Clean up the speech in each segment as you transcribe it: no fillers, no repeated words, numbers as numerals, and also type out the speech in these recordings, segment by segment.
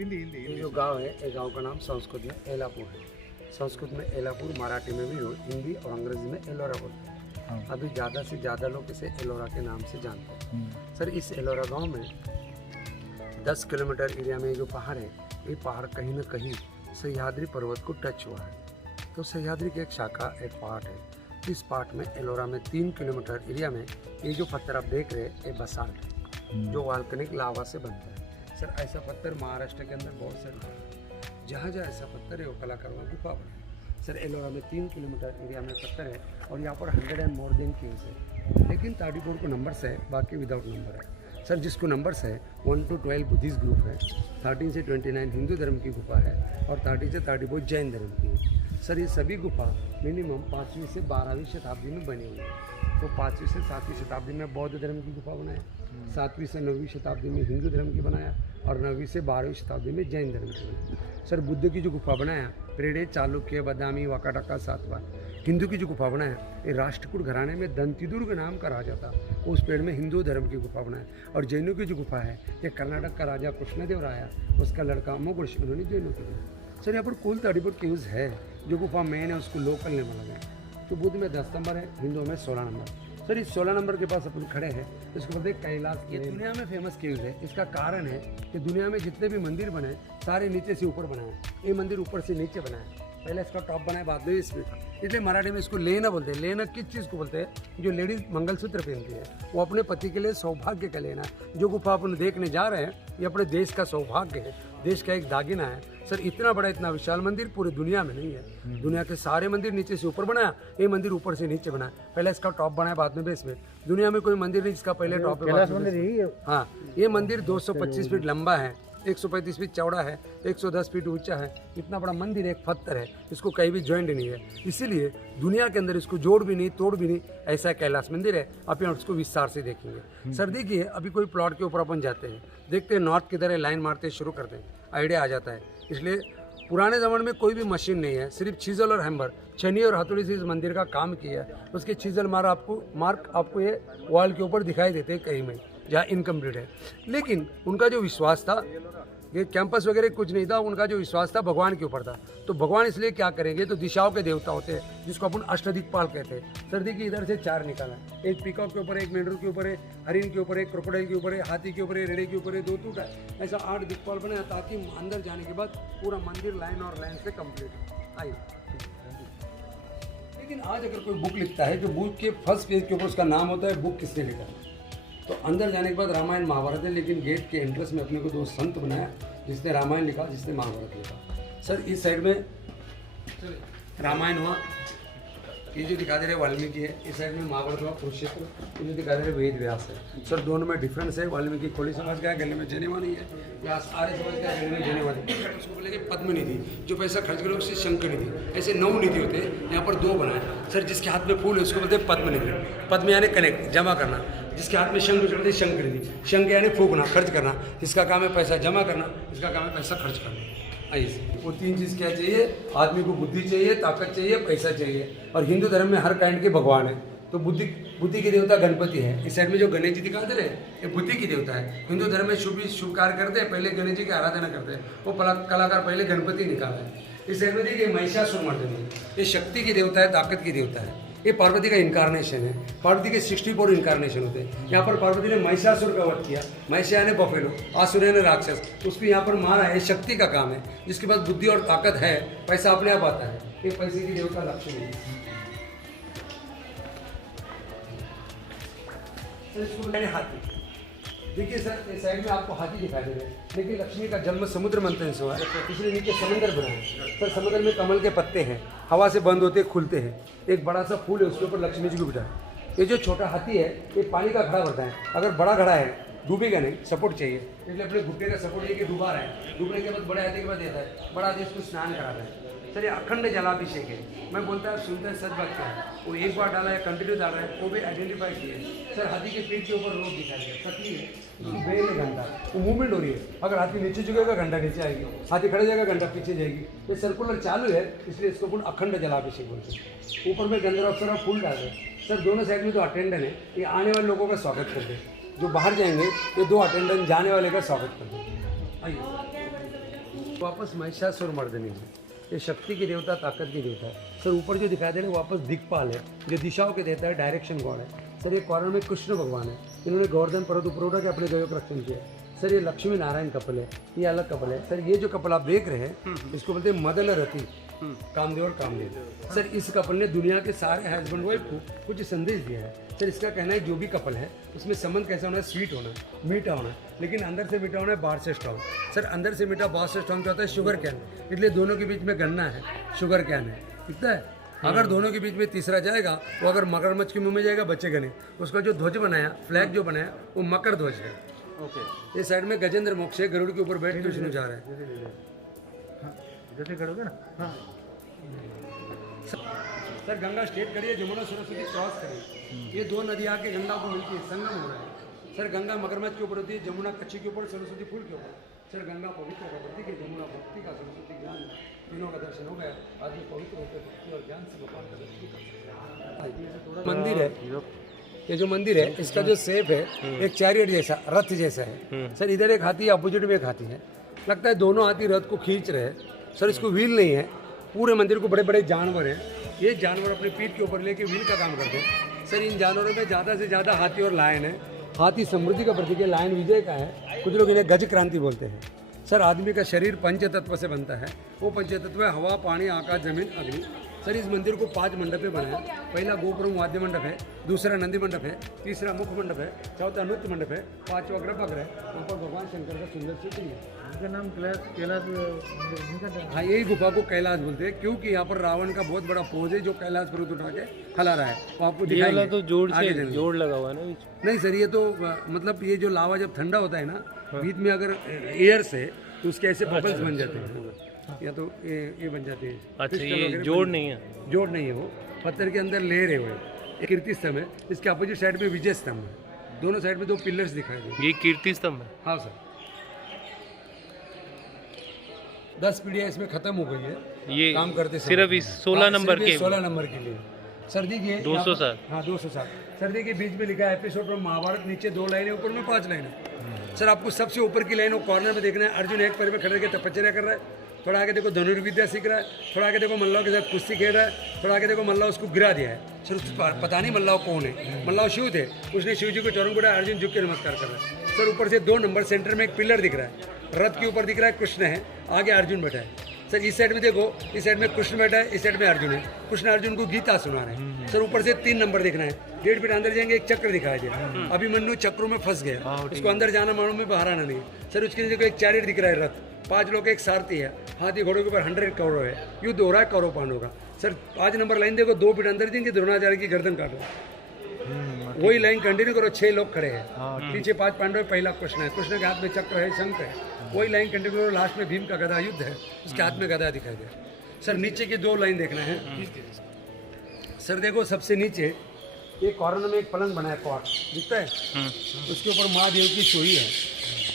ये जो गांव है, ये गांव का नाम संस्कृत में एलापुर है। संस्कृत में एलापुर, मराठी में भी हिंदी और अंग्रेजी में एलोरा बोलते हैं। अभी ज़्यादा से ज़्यादा लोग इसे एलोरा के नाम से जानते हैं। सर, इस एलोरा गांव में 10 किलोमीटर एरिया में जो पहाड़ है, ये पहाड़ कहीं ना कहीं सह्याद्री पर्वत को टच हुआ है। तो सह्याद्री की एक शाखा, एक पार्ट है। इस पार्ट में एलोरा में 3 किलोमीटर एरिया में ये जो पत्थर आप देख रहे हैं, ये बसाल्ट है जो वॉल्केनिक लावा से बनता है। सर, ऐसा पत्थर महाराष्ट्र के अंदर बहुत सारे जहाँ जहाँ ऐसा पत्थर है वो कलाकार वहाँ गुफा बनाए। सर, एलोरा में 3 किलोमीटर एरिया में पत्थर है और यहाँ पर 100 एंड मोर देन केव्स है। लेकिन 34 को नंबर्स है, बाकी विदाउट नंबर है। सर, जिसको नंबर्स है 1 to 12 बुद्धिस्ट ग्रुप है, 13 से 29 हिंदू धर्म की गुफा है और 30 से 34 जैन धर्म की है। सर, ये सभी गुफा मिनिमम 5वीं से 12वीं शताब्दी में बनी हुई है। तो 5वीं से 7वीं शताब्दी में बौद्ध धर्म की गुफा बनाया, 7वीं से 9वीं शताब्दी में हिंदू धर्म की बनाया और 9वीं से 12वीं शताब्दी में जैन धर्म की बनाया। सर, बुद्ध की जो गुफा बनाया प्रेडे, चालुक्य, बदामी, वाकाटका, सातवां। हिंदू की जो गुफा बनाया, ये राष्ट्रकूट घराने में दंतिदुर्ग नाम का राजा था, उस पेड़ में हिंदू धर्म की गुफा बनाया। और जैनों की जो गुफा है, ये कर्नाटक का राजा कृष्णदेव राया, उसका लड़का अमोघ ऋषि, उन्होंने जैनों की बनाई। सर, यहाँ पर कुल 34 केव्स है। जो गुफा मेन है उसको लोकल ने माना गया। तो बुद्ध में 10 नंबर है, हिंदुओं में 16 नंबर। सर, इस 16 नंबर के पास अपन खड़े हैं, इसको बोलते हैं कैलाश। ये दुनिया में फेमस केव्स है। इसका कारण है कि दुनिया में जितने भी मंदिर बने सारे नीचे से ऊपर बनाए। ये मंदिर ऊपर से नीचे बनाया, पहले इसका टॉप बनाया, बाद में इस पे। इसलिए मराठी में इसको लेना बोलते हैं। लेना किस चीज़ को बोलते हैं? जो लेडीज मंगलसूत्र पहनती है, वो अपने पति के लिए सौभाग्य का लेना। जो गुफा अपन देखने जा रहे हैं, ये अपने देश का सौभाग्य है, देश का एक दागिना है। सर, इतना बड़ा, इतना विशाल मंदिर पूरी दुनिया में नहीं है। दुनिया के सारे मंदिर नीचे से ऊपर बनाया, ये मंदिर ऊपर से नीचे बनाया। पहले इसका टॉप बनाया, बाद में बेसमेंट। दुनिया में कोई मंदिर नहीं जिसका पहले टॉप है। हाँ, ये मंदिर 225 फीट लंबा है, 135 फीट चौड़ा है, 110 फीट ऊंचा है। इतना बड़ा मंदिर एक पत्थर है, इसको कहीं भी जॉइंट नहीं है। इसीलिए दुनिया के अंदर इसको जोड़ भी नहीं, तोड़ भी नहीं, ऐसा कैलाश मंदिर है। अपन उसको विस्तार से देखेंगे। सर, देखिए, अभी कोई प्लॉट के ऊपर अपन जाते हैं, देखते हैं नॉर्थ किधर है, लाइन मारते शुरू करते हैं, आइडिया आ जाता है। इसलिए पुराने ज़माने में कोई भी मशीन नहीं है, सिर्फ चीजल और हैमर, छनी और हथौड़ी से इस मंदिर का काम किया है। उसके चीजल मार्क आपको ये वॉल के ऊपर दिखाई देते हैं कहीं में जहाँ इनकम्प्लीट है। लेकिन उनका जो विश्वास था, ये कैंपस वगैरह कुछ नहीं था, उनका जो विश्वास था भगवान के ऊपर था। तो भगवान इसलिए क्या करेंगे, तो दिशाओं के देवता होते हैं, जिसको अपन अष्टदिक्पाल कहते हैं। सर, देखिए, इधर से 4 निकाला, एक पीकॉक के ऊपर है, एक मेंढर के ऊपर है, हरिन के ऊपर है, क्रोकोडाइल के ऊपर है, हाथी के ऊपर है, रेड़े के ऊपर है, 2 टूटा है। ऐसा 8 दिक्पाल बनाया ताकि अंदर जाने के बाद पूरा मंदिर लाइन और लाइन से कंप्लीट हो। आइए, लेकिन आज अगर कोई बुक लिखता है, जो बुक के फर्स्ट पेज के ऊपर उसका नाम होता है, बुक किसने लिखा है, तो अंदर जाने के बाद रामायण महाभारत है। लेकिन गेट के एंट्रेंस में अपने को 2 संत बनाया, जिसने रामायण लिखा, जिसने महाभारत लिखा। सर, इस साइड में रामायण हुआ, ये जो दिखा दे रहे वाल्मीकि है, इस साइड में महाभारत हुआ, कुरुक्षेत्र, ये जो दिखा दे रहे वेद व्यास है। सर, दोनों में डिफरेंस है। वाल्मीकि खोली समाज का है, गले में जनेवा नहीं है, व्यास आर्य समाज का है, गले में जनेवा नहीं है। उसको बोलेंगे पद्मनिधि, जो पैसा खर्च करो उससे शंकर निधि। ऐसे 9 निधि होते हैं, यहाँ पर 2 बनाए। सर, जिसके हाथ में फूल है उसको बोलते हैं पद्मनिधि। पद्म यानी कनेक्ट, जमा करना। जिसके हाथ में शंख बोलते हैं शंकर निधि। शंख यानी फूकना, खर्च करना। इसका काम है पैसा जमा करना, इसका काम है पैसा खर्च करना। आइए, वो 3 चीज़ क्या चाहिए आदमी को? बुद्धि चाहिए, ताकत चाहिए, पैसा चाहिए। और हिंदू धर्म में हर काइंड के भगवान है। तो बुद्धि की देवता गणपति है। इस साइड में जो गणेश जी दिखा दे रहे हैं, ये बुद्धि की देवता है। हिंदू धर्म में शुभ कार्य करते हैं, पहले गणेश जी की आराधना करते हैं। वो कलाकार पहले गणपति निकाला है। इस साइड में देखिए महिषासुरमर्दिनी, ये शक्ति की देवता है, ताकत की देवता है। ये पार्वती का इनकारनेशन है। पार्वती के 64 इनकारनेशन होते हैं। यहाँ पर पार्वती ने महिषासुर का वध किया। महिषा ने बफेलो, आसुर ने राक्षस, उसको यहाँ पर मारा है। शक्ति का काम है। जिसके पास बुद्धि और ताकत है, पैसा अपने आप आता है। ये पैसे की देवता लक्ष्मी है। इसको मैंने हाथी, देखिए सर, इस साइड में आपको हाथी दिखाई दे रहे हैं, लेकिन लक्ष्मी का जन्म समुद्र मंथन से हुआ है। इसलिए नीचे समंदर बना है। सर, समंदर में कमल के पत्ते हैं, हवा से बंद होते खुलते हैं। एक बड़ा सा फूल है, उसके ऊपर लक्ष्मी जी को बिठा है। ये जो छोटा हाथी है, ये पानी का घड़ा भरता है। अगर बड़ा घड़ा है, डूबेगा नहीं, सपोर्ट चाहिए। इसलिए अपने घुटने का सपोर्ट लेके डूबा रहा है। डूबने के बाद बड़े हाथी के बाद देता है, बड़ा हाथी इसको स्नान कराता है। सर, ये अखंड जलाभिषेक है। मैं बोलता है, सुनते हैं, सच बात क्या है। वो एक बार डाला है, कंटिन्यू डाल रहा है, वो भी आइडेंटिफाई किए। सर, हाथी के पेट के ऊपर रोग दिखाई दिया, सकली है, उसकी ब्रेन है घंटा, वो मूवमेंट हो रही है। अगर हाथी नीचे झुकेगा, घंटा नीचे आएगी, हाथी खड़े जाएगा, घंटा पीछे जाएगी। ये सर्कुलर चालू है, इसलिए इसको पूर्ण अखंड जलाभिषेक बोलते हैं। ऊपर में गंधर्व अप्सरा फूल डाल रहे। सर, दोनों साइड में जो अटेंडेंट है, ये आने वाले लोगों का स्वागत करते हैं। जो बाहर जाएंगे, ये 2 अटेंडेंट जाने वाले का स्वागत करते हैं। आइए, वापस महिषासुर मर्दनी है, ये शक्ति की देवता, ताकत की देवता है। सर ऊपर जो दिखाई दे रहे हैं वापस दिक्पाल है, जो दिशाओं के देता है, डायरेक्शन गॉड है। सर ये कॉर्नर में कृष्ण भगवान है, इन्होंने गोवर्धन पर्वत ऊपर उठा के अपने गयों का रक्षण किया है। सर ये लक्ष्मी नारायण कपल है, ये अलग कपल है। सर ये जो कपल आप देख रहे हैं इसको बोलते हैं मदन रति, कामदेव और कामदेव। सर इस कपल ने दुनिया के सारे हस्बैंड वाइफ को कुछ संदेश दिया है। सर इसका कहना है जो भी कपल है उसमें संबंध कैसा होना है, स्वीट होना, मीठा होना, लेकिन अंदर से मीठा होना है, बाहर से स्ट्रॉन्ग। सर अंदर से मीठा, बाहर से स्ट्रॉन्ग क्या होता है, शुगर कैन। इसलिए दोनों के बीच में गन्ना है, शुगर कैन है, इतना है। अगर दोनों के बीच में तीसरा जाएगा, वो अगर मगरमच्छ के मुंह में जाएगा बचेगा नहीं। उसका जो ध्वज बनाया, फ्लैग जो बनाया, वो मकर ध्वज है। ओके, ये साइड में गजेंद्र मोक्ष है, गरुड़ के ऊपर बैठ के विष्णु जा रहा है। जैसे करोगे ना। हाँ सर गंगा स्टेट करिए, जमुना सरस्वती क्रॉस करिए, ये दो नदी आके गंगा को मिलती है, संगम हो रहा है। सर गंगा मगरमच्छ के ऊपर होती है, जमुना कच्ची के ऊपर, सरस्वती फूल के ऊपर। सर गंगा पवित्र का प्रतीक है, जमुना भक्ति का, सरस्वती ज्ञान, तीनों का दर्शन हो गया। आदमी पवित्र होकर भक्ति और ज्ञान से भगवान का दर्शन कर सकता है। मंदिर है, ये जो मंदिर है इसका जो शेप है एक चैरियट जैसा, रथ जैसा है। सर इधर एक हाथी, अपोजिट में एक हाथी है, लगता है दोनों हाथी रथ को खींच रहे हैं। सर इसको व्हील नहीं है, पूरे मंदिर को बड़े बड़े जानवर हैं, ये जानवर अपने पीठ के ऊपर लेके व्हील का काम करते हैं। सर इन जानवरों में ज़्यादा से ज़्यादा हाथी और लायन है। हाथी समृद्धि का प्रतीक है, लायन विजय का है, कुछ लोग इन्हें गज क्रांति बोलते हैं। सर आदमी का शरीर पंच तत्व से बनता है, वो पंच तत्व है हवा, पानी, आकाश, जमीन, अग्नि। सर इस मंदिर को 5 मंडप में बनाया। पहला गोपुरम वाद्य मंडप है, दूसरा नंदी मंडप है, तीसरा मुख मंडप है, चौथा नृत्य मंडप है, 5वां गर्भगृह है। वहाँ पर भगवान शंकर का सुंदर चित्र है। इसका नाम कैलाश। हाँ यही गुफा को कैलाश बोलते हैं, क्योंकि यहाँ पर रावण का बहुत बड़ा पोज है जो कैलाश पर्वत उठा के खला रहा है। वो आपको दिखाएंगे। तो जोड़ लगा हुआ है ना? नहीं सर, ये तो मतलब ये जो लावा जब ठंडा होता है ना, बीच में अगर एयर से तो उसके ऐसे बबल्स बन जाते हैं, या तो ये बन जाते हैं। अच्छा, ये जोड़ नहीं है? जोड़ नहीं है, वो पत्थर के अंदर लेयर है। वो एक कीर्ति स्तंभ है, इसके अपोजिट साइड में विजय स्तंभ है। दोनों साइड में 2 पिलर्स दिखाई दे। ये कीर्ति स्तंभ है? हाँ सर, 10 पीढ़ियाँ इसमें खत्म हो गई है ये काम करते सिर्फ इस 16 नंबर के 16 नंबर के लिए। सर देखिए 200 साल। हाँ 200 साल। सर देखिए बीच में लिखा है एपिसोड फ्रॉम महाभारत, नीचे 2 लाइनें, ऊपर में 5 लाइनें। सर आपको सबसे ऊपर की लाइन वो कॉर्नर में देखना है, अर्जुन एक पैर में खड़े करके तपस्या कर रहा है। थोड़ा आगे देखो धनुर्विद्या सीख रहा है, थोड़ा आगे देखो मल्लाह के साथ कुश्ती खेल रहा है, थोड़ा आगे देखो मल्लाह उसको गिरा दिया है। सर उसको पता नहीं मल्लाह कौन है, मल्लाह शिव थे, उसने शिव जी को चरण को, अर्जुन झुक के नमस्कार कर रहा है। सर ऊपर से 2 नंबर सेंटर में एक पिलर दिख रहा है, रथ के ऊपर दिख रहा है कृष्ण है, आगे अर्जुन बैठा है। सर इस साइड में देखो, इस साइड में कृष्ण बैठा है, इस साइड में अर्जुन है, कृष्ण अर्जुन को गीता सुना रहे हैं। सर ऊपर से 3 नंबर देखना है, 1.5 फीट अंदर जाएंगे, एक चक्र दिखाई दे रहा है। अभिमन्यु चक्रों में फंस गया, उसको अंदर जाना मालूम में बाहर आना नहीं। सर उसके नीचे एक चैरियट दिख रहा है, रथ, 5 लोग एक सारथी है, हाथी घोड़े के ऊपर 100 कौरव है, युद्ध हो रहा है कौरव पांडवों का। सर 5 नंबर लाइन देखो, 2 फीट अंदर जाएंगे, द्रोणाचार्य की गर्दन काटो, वही लाइन कंटिन्यू करो। 6 लोग खड़े हैं, पीछे 5 पांडव, पहला कृष्ण है, कृष्ण के हाथ में चक्र है, शंख है, वही लाइन कंटिन्यू करो। लास्ट में भीम का गदा युद्ध है, उसके हाथ में गदा दिखाई दे। सर नीचे के 2 लाइन देखना है। सर देखो सबसे नीचे एक कॉर्नर में एक पलंग बना है, कॉट दिखता है, उसके ऊपर महादेव की सोई है।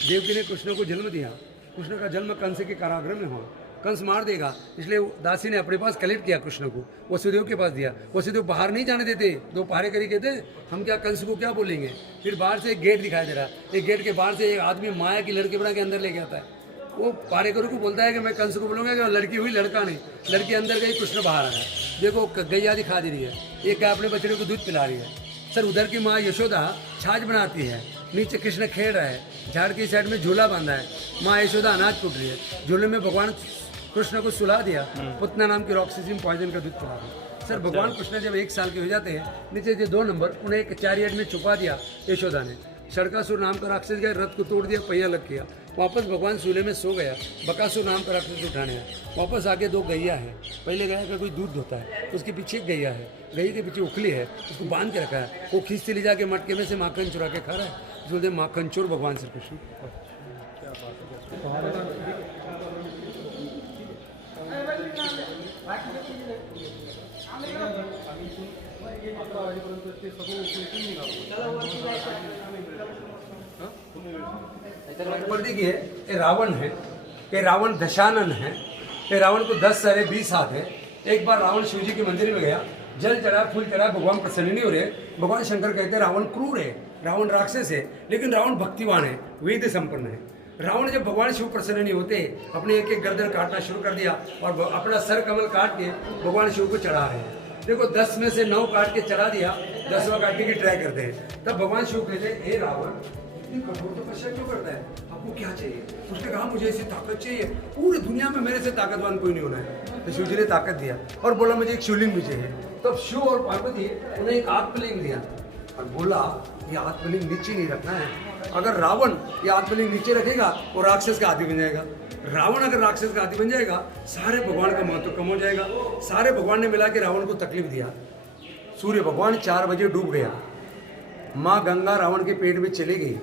देवकी ने कृष्ण को जन्म दिया, कृष्ण का जन्म कंस के कारागृह में हुआ, कंस मार देगा, इसलिए दासी ने अपने पास कलेक्ट किया कृष्ण को, वसुदेव के पास दिया। वसुदेव बाहर नहीं जाने देते, 2 पहरे करी कहते हम क्या कंस को क्या बोलेंगे। फिर बाहर से एक गेट दिखाई दे रहा, एक गेट के बाहर से एक आदमी माया की लड़की बना के अंदर लेके आता है। वो पारेकरों को बोलता है कि मैं कंस को बोलूँगा कि लड़की हुई लड़का नहीं, लड़की अंदर गई, कृष्ण बाहर आया। देखो गैया दिखा दे रही है, एक गाय अपने बच्चे को दूध पिला रही है। सर उधर की माँ यशोदा छाछ बनाती है, नीचे कृष्ण खेल रहा है, झाड़ की साइड में झूला बांधा है, माँ यशोदा अनाज कूट रही है, झूले में भगवान कृष्ण को सुला दिया, पुतना नाम की रॉक्सिसिम पॉइजन का दूध पिला दिया। सर भगवान कृष्ण जब 1 साल के हो जाते हैं, नीचे जो 2 नंबर उन्हें एक चैरियट में छुपा दिया यशोदा ने। शड़कासुर नाम का राक्षस गया, रथ को तोड़ दिया, पहिया लग गया, वापस भगवान सूले में सो गया। बकासुर नाम का राक्षस उठाने आया, वापस आगे 2 गैया है, पहले गैया का कोई दूध होता है, उसके पीछे एक गैया है, गैया के पीछे उखली है, उसको बांध के रखा है, वो खींचते ले जाके मटके में से माखन चुरा के खा रहा है। बोलते माखन चोर भगवान श्री कृष्ण। ऊपर देखिए ये रावण है, ये रावण दशानन है, ये रावण को 10 सर है, 20 हाथ है। एक बार रावण शिव जी के मंदिर में गया, जल चढ़ा, फूल चढ़ा, भगवान प्रसन्न नहीं हो रहे। भगवान शंकर कहते हैं रावण क्रूर है, रावण राक्षस है, लेकिन रावण भक्तिवान है, वेद संपन्न है। रावण जब भगवान शिव प्रसन्न नहीं होते, अपने एक एक गर्दन काटना शुरू कर दिया और अपना सर कमल काट के भगवान शिव को चढ़ा रहे हैं। देखो 10 में से 9 काट के चढ़ा दिया, 10वां काटने की ट्राई करते हैं। तब भगवान शिव कहते हैं, हे रावण इतनी कठोर तपस्या क्यों करता है, आपको क्या चाहिए? उसने कहा मुझे ऐसी ताकत चाहिए, पूरी दुनिया में मेरे से ताकतवान कोई नहीं होना है। तो शिव जी ने ताकत दिया और बोला मुझे एक शिवलिंग भी चाहिए। तब शिव और पार्वती उन्हें एक आत्मलिंग दिया और बोला ये आत्मलिंग नीचे नहीं रखना है, अगर रावण ये आत्मलिंग नीचे रखेगा वो राक्षस का आदि बन जाएगा। रावण अगर राक्षस का आदि बन जाएगा, सारे भगवान का महत्व कम हो जाएगा। सारे भगवान ने मिला के रावण को तकलीफ दिया। सूर्य भगवान 4 बजे डूब गया, माँ गंगा रावण के पेट में चली गई।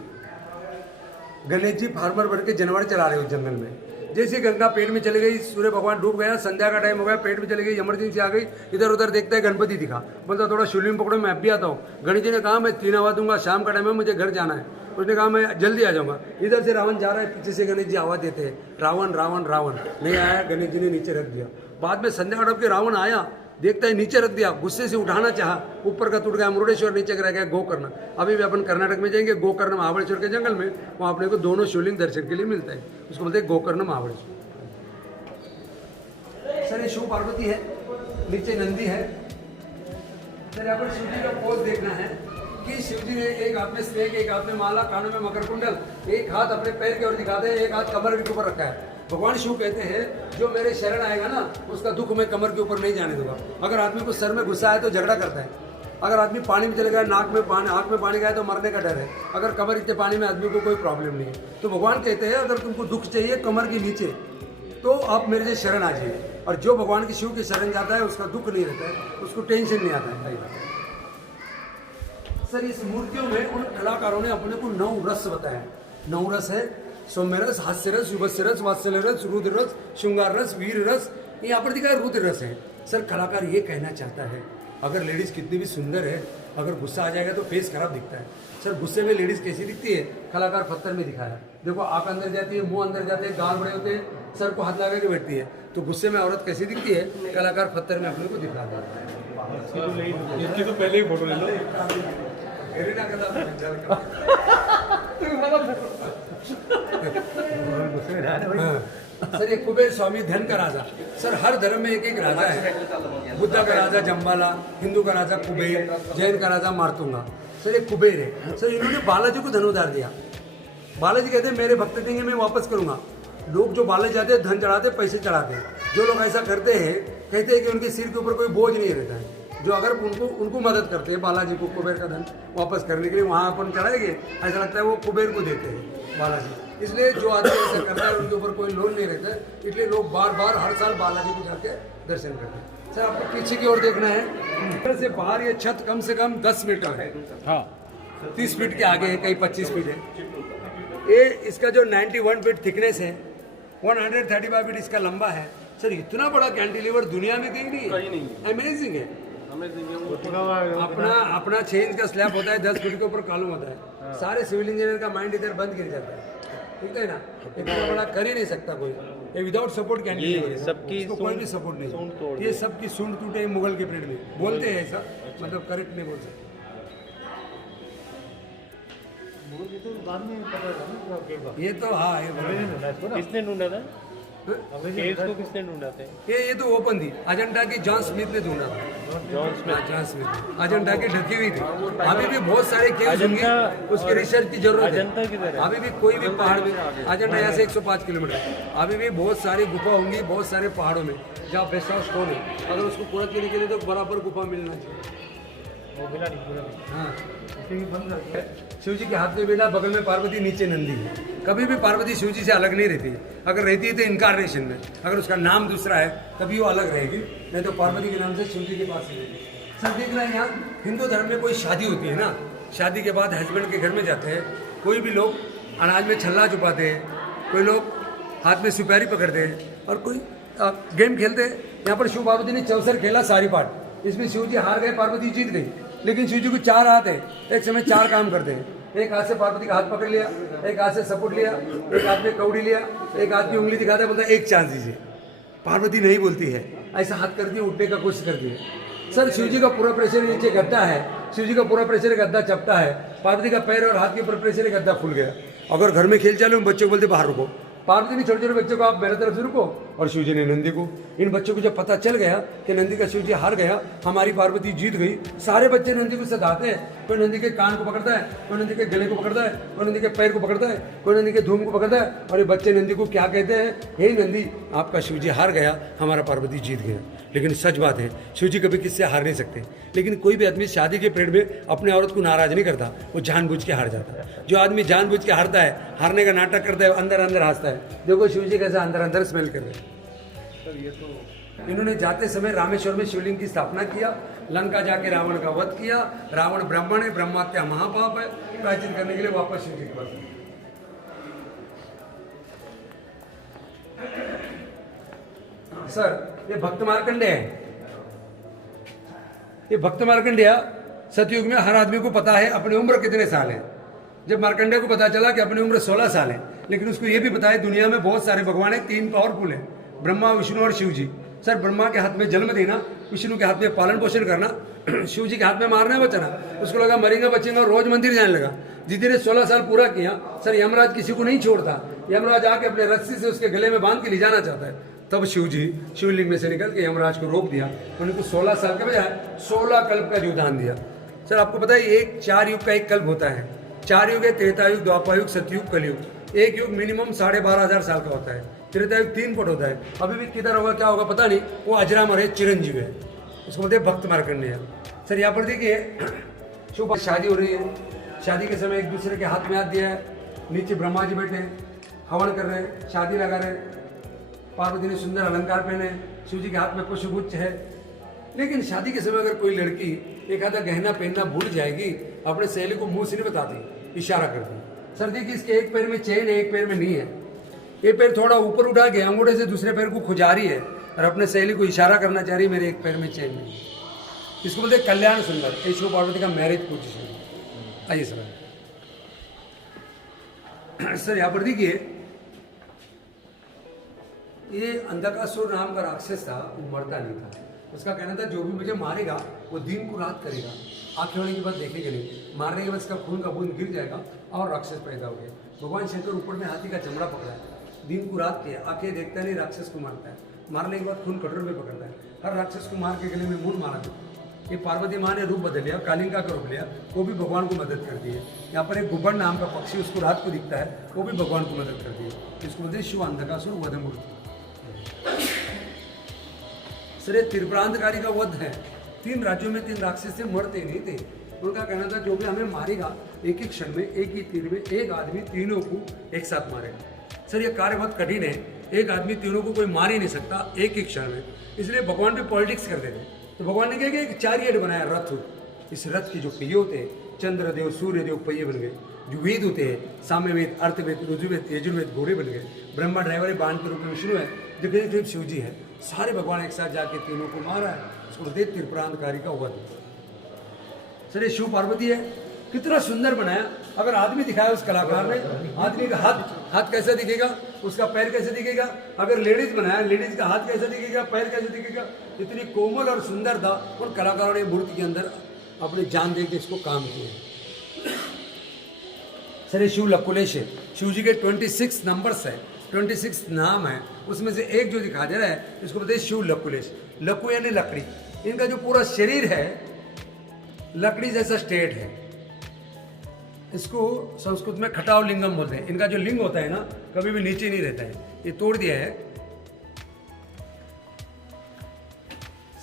गणेश जी फार्मर बन के जानवर चला रहे हो जंगल में, जैसे गंगा पेट में चली गई, सूर्य भगवान डूब गया, संध्या का टाइम हो गया, पेट में चली गई, इमरजेंसी आ गई। इधर उधर देखता है गणपति दिखा, बोलता थोड़ा शिवलिंग पकड़ो मैं अब भी आता हूँ। गणेश जी ने कहा मैं 3 आवा दूंगा, शाम का टाइम है, मुझे घर जाना है। उसने कहा मैं जल्दी आ जाऊंगा। इधर से रावण जा रहा है, पीछे से गणेश जी आवाज देते हैं रावण रावण रावण, नहीं आया। गणेश जी ने नीचे रख दिया। बाद में संध्या का टाइम के रावण आया, देखता है नीचे रख दिया, गुस्से से उठाना चाहा, ऊपर का टूट गया, मुरुडेश्वर नीचे रह गया गोकर्ण। अभी भी अपन कर्नाटक में जाएंगे, गोकर्ण महाबलेश्वर के जंगल में, वहाँ अपने को दोनों शिवलिंग दर्शन के लिए मिलता है, उसको बोलते हैं गोकर्ण महाबलेश्वर। सर ये शिव पार्वती है, नीचे नंदी है। सर यहाँ पर शिव जी का पोज देखना है कि शिव जी ने एक हाथ में स्नेक, एक हाथ में माला, कानों में मकर कुंडल, एक हाथ अपने पैर की ओर दिखाते हैं, एक हाथ कमर के ऊपर रखा है। भगवान शिव कहते हैं जो मेरे शरण आएगा ना उसका दुख मैं कमर के ऊपर नहीं जाने दूंगा। अगर आदमी को सर में गुस्सा है तो झगड़ा करता है, अगर आदमी पानी में चले गया, नाक में पानी, आँख में पानी गया तो मरने का डर है, अगर कमर इतने पानी में आदमी को कोई प्रॉब्लम नहीं है। तो भगवान कहते हैं अगर तुमको दुख चाहिए कमर के नीचे तो आप मेरे से शरण आ जाइए। और जो भगवान की शिव की शरण जाता है उसका दुख नहीं रहता है, उसको टेंशन नहीं आता है। सर इस मूर्तियों में उन कलाकारों ने अपने को 9 रस बताया। 9 रस है, सौम्य रस, हास्य रस, युभस्य रस, वात्सल्य रस, रुद्र रस, श्रृंगार रस, वीर रस। यहाँ पर दिखा रुद्र रस है। सर कलाकार ये कहना चाहता है अगर लेडीज कितनी भी सुंदर है, अगर गुस्सा आ जाएगा तो फेस खराब दिखता है। सर गुस्से में लेडीज कैसी दिखती है, कलाकार पत्थर में दिखाया। देखो आंख अंदर जाती है, मुंह अंदर जाते हैं, गाल बड़े होते हैं, सर को हाथ लगा के बैठती है। तो गुस्से में औरत कैसी दिखती है, कलाकार पत्थर में अपने को दिखाता है। इसकी तो पहले ही फोटो ले लो। सर ये कुबेर स्वामी धन का राजा। सर हर धर्म में एक एक राजा है। बुद्धा का राजा जम्बाला, हिंदू का राजा कुबेर, जैन का राजा मारतुंगा। सर ये कुबेर है। सर इन्होंने बालाजी को धन उधार दिया। बालाजी कहते हैं मेरे भक्त देंगे मैं वापस करूंगा। लोग जो बालाजी जाते हैं धन चढ़ाते, पैसे चढ़ाते हैं। जो लोग ऐसा करते हैं कहते हैं कि उनके सिर के ऊपर कोई बोझ नहीं रहता है। जो अगर उनको मदद करते हैं बालाजी को कुबेर का धन वापस करने के लिए, वहाँ अपन चढ़ाएंगे, ऐसा लगता है वो कुबेर को देते हैं बालाजी। इसलिए जो आदमी ऐसा करता है उनके ऊपर कोई लोन नहीं रहता है, इसलिए लोग बार बार हर साल बालाजी को जाके दर्शन करते हैं। सर आपको पीछे की ओर देखना है, इधर से बाहर ये छत कम से कम 10 मीटर है। हाँ 30 फीट के आगे है, कहीं 25 फीट है। ये इसका जो 91 फीट थिकनेस है, 135 फीट इसका लंबा है। सर इतना बड़ा कैंटिलीवर दुनिया में कहीं नहीं है, अमेजिंग है। अपना 6 इंच का स्लैब होता है, 10 फीट के ऊपर कॉलम होता है। सारे सिविल इंजीनियर का माइंड इधर बंद गिर जाता है, ठीक है ना। इतना बड़ा कर ही नहीं सकता कोई, ये विदाउट सपोर्ट कैंटिलीवर है, इसको कोई भी सपोर्ट नहीं। ये सबकी सूंड टूटे मुगल के पीरियड में बोलते हैं ऐसा, मतलब करेक्ट नहीं बोल सकते। ये तो हाँ किसने ढूंढा था? इसको किसने ढूंढा था? ये तो ओपन थी, अजंता की जॉन स्मिथ ने ढूंढा था। जॉन स्मिथ अजंता की ढकी हुई थी। अभी भी बहुत सारे केव्स होंगे, उसके रिसर्च की जरूरत है। अभी भी कोई भी पहाड़ में, अजंता यहाँ से 105 किलोमीटर, अभी भी बहुत सारी गुफा होंगी बहुत सारे पहाड़ों में जहाँ बेस्ट स्टोन है। अगर उसको पूरा करने के लिए तो बराबर गुफा मिलना चाहिए। हाँ शिव जी के हाथ में बेटा, बगल में पार्वती, नीचे नंदी है। कभी भी पार्वती शिव जी से अलग नहीं रहती है। अगर रहती है तो इनकारनेशन में, अगर उसका नाम दूसरा है तभी वो अलग रहेगी, नहीं तो पार्वती के नाम से शिव जी के पास ही रहेगी। सर देख रहे हैं यहाँ हिंदू धर्म में कोई शादी होती है ना, शादी के बाद हस्बैंड के घर में जाते हैं, कोई भी लोग अनाज में छल्ला छुपाते हैं, कोई लोग हाथ में सुपारी पकड़ते हैं और कोई गेम खेलते हैं। यहाँ पर शिव पार्वती ने चौसर खेला सारी पाठ, इसमें शिव जी हार गए, पार्वती जीत गई। लेकिन शिव जी को 4 हाथ है, एक समय 4 काम करते हैं। एक हाथ से पार्वती का हाथ पकड़ लिया, एक हाथ से सपोर्ट लिया, एक हाथ में कौड़ी लिया, एक हाथ की उंगली दिखाता है, बोलता है 1 चांस दीजिए। पार्वती नहीं बोलती है, ऐसा हाथ करती है, उठने का कोशिश करती है। सर शिव जी का पूरा प्रेशर नीचे गद्दा है, शिव जी का पूरा प्रेशर गद्दा चपटा है, पार्वती का पैर और हाथ के ऊपर प्रेशर गद्दा खुल गया। अगर घर में खेल चालू बच्चों को बोलते बाहर रुको। पार्वती ने छोटे छोटे बच्चों को आप मेरे तरफ से रुको, और शिव जी ने नंदी को। इन बच्चों को जब पता चल गया कि नंदी का शिव जी हार गया, हमारी पार्वती जीत गई, सारे बच्चे नंदी को सताते हैं। कोई नंदी के कान को पकड़ता है, कोई नंदी के गले को पकड़ता है, कोई नंदी के पैर को पकड़ता है, कोई नंदी के धूम को पकड़ता है। और ये बच्चे नंदी को क्या कहते हैं, हे नंदी आपका शिव जी हार गया, हमारा पार्वती जीत गया। लेकिन सच बात है, शिव जी कभी किससे हार नहीं सकते। लेकिन कोई भी आदमी शादी के पीरियड में अपने औरत को नाराज नहीं करता, वो जानबूझ के हार जाता है। जो आदमी जानबूझ के हारता है, हारने का नाटक करता है, अंदर अंदर हंसता है। देखो शिव जी कैसे अंदर अंदर स्मेल कर रहे हैं। इन्होंने जाते समय रामेश्वर में शिवलिंग की स्थापना किया, लंका जाके रावण का वध किया। रावण ब्राह्मण है, ब्रह्महत्या महापाप है, प्रायश्चित करने के लिए वापस शिव जी के पास आए। सर ये भक्त मार्कंडेय है, ये भक्त मार्कंडेय सतयुग में हर आदमी को पता है अपनी उम्र कितने साल है। जब मार्कंडेय को पता चला कि अपनी उम्र 16 साल है, लेकिन उसको ये भी पता है दुनिया में बहुत सारे भगवान है, 3 पावरफुल है, ब्रह्मा विष्णु और शिव जी। सर ब्रह्मा के हाथ में जन्म देना, विष्णु के हाथ में पालन पोषण करना, शिव जी के हाथ में मारना बचाना। उसको लगा मरेंगे बचेंगे और रोज मंदिर जाने लगा। जिस ने 16 साल पूरा किया, सर यमराज किसी को नहीं छोड़ता, यमराज आके अपने रस्सी से उसके गले में बांध के ले जाना चाहता है। तब शिव जी शिवलिंग में से निकल के यमराज को रोक दिया, उनको 16 साल के बजाय 16 कल्प का जीवदान दिया। सर आपको पता है एक 4 युग का एक कल्प होता है। 4 युग है, त्रेता युग, द्वापर युग, सतयुग, कलयुग। एक युग मिनिमम 12,500 साल का होता है। त्रेता युग 3 फुट होता है। अभी भी किधर होगा क्या होगा पता नहीं, वो अजरामर है, चिरंजीव है, उसको बोलते हैं भक्त मार्कंडेय। सर यहाँ पर देखिए शुभ शादी हो रही है, शादी के समय एक दूसरे के हाथ में हाथ दिया है, नीचे ब्रह्मा जी बैठे हैं, हवन कर रहे हैं, शादी लगा रहे हैं। पार्वती ने सुंदर अलंकार पहने, शिव जी के हाथ में पुष्पगुच्छ है। लेकिन शादी के समय अगर कोई लड़की एक आधा गहना पहनना भूल जाएगी, अपने सहेली को मुंह से नहीं बताती, इशारा करती। सर देखिए इसके एक पैर में चेन है, एक पैर में नहीं है। एक पैर थोड़ा ऊपर उठा के अंगूठे से दूसरे पैर को खुजा रही है और अपने सहेली को इशारा करना चाह रही है, मेरे एक पैर में चेन नहीं। इसको बोलते हैं कल्याण सुंदर। ये शिव पार्वती का मैरिज पोजीशन। आइए सर यहाँ पर देखिए ये अंधकासुर नाम का राक्षस था, वो मरता नहीं था। उसका कहना था जो भी मुझे मारेगा वो दिन को रात करेगा, आंखें होने के बाद देखेगा नहीं, मारने के बाद इसका खून का बूंद गिर जाएगा और राक्षस पैदा हो गया। भगवान शंकर ऊपर में हाथी का चमड़ा पकड़ा है, दिन को रात किया, आंखें देखता नहीं, राक्षस को मारता है, मारने के बाद खून कटोरे में पकड़ता है, हर राक्षस को मार के गले में मून मारा जाता है। ये पार्वती माँ ने रूप बदल लिया, कालिंका का रूप लिया, वो भी भगवान को मदद करती है। यहाँ पर एक गुब्बड़ नाम का पक्षी उसको रात को दिखता है, वो भी भगवान को मदद करती है। इसको बोलते हैं शिव अंधकासुर वध मूर्ति। सर ये त्रिप्रांतकारी का वध है। 3 राज्यों में 3 राक्षस थे, मरते नहीं थे। उनका कहना था जो भी हमें मारेगा एक ही क्षण में, एक ही तीर में एक आदमी तीनों को एक साथ मारेगा। सर ये कार्य बहुत कठिन है, एक आदमी तीनों को कोई मार ही नहीं सकता एक ही क्षण में। इसलिए भगवान भी पॉलिटिक्स करते थे। तो भगवान ने क्या किया, एक चैरियट बनाया, रथ। इस रथ के जो पहिए होते हैं, चंद्रदेव सूर्यदेव पहिए बन गए। जो वेद होते हैं, साम्यवेद, अर्थवेद, ऋजुवेद, यजुर्वेद घोड़े बन गए। ब्रह्मा ड्राइवर बाण के रूप में विष्णु है, जगह शिव जी है। सारे भगवान एक साथ जाके तीनों को मारा है। उसको बोलते त्रिप्रांतकारी का वध। सर ये शिव पार्वती है, कितना सुंदर बनाया। अगर आदमी दिखाया उस कलाकार ने, आदमी का हाथ कैसा दिखेगा, उसका पैर कैसे दिखेगा। अगर लेडीज बनाया, लेडीज का हाथ कैसा दिखेगा, पैर कैसे दिखेगा। इतनी कोमल और सुंदर था। उन कलाकारों ने मूर्ति के अंदर अपनी जान दे के इसको काम किया। सर ये शिव लकुलेश है। शिव जी के 26 नंबर्स है, 26 नाम है, उसमें से एक जो दिखा दे रहा है इसको बोलते हैं शिव लकुलेश। लकु यानी लकड़ी। इनका जो पूरा शरीर है लकड़ी जैसा स्टेट है। इसको संस्कृत में खटाव लिंगम बोलते हैं। इनका जो लिंग होता है ना, कभी भी नीचे नहीं रहता है। ये तोड़ दिया है।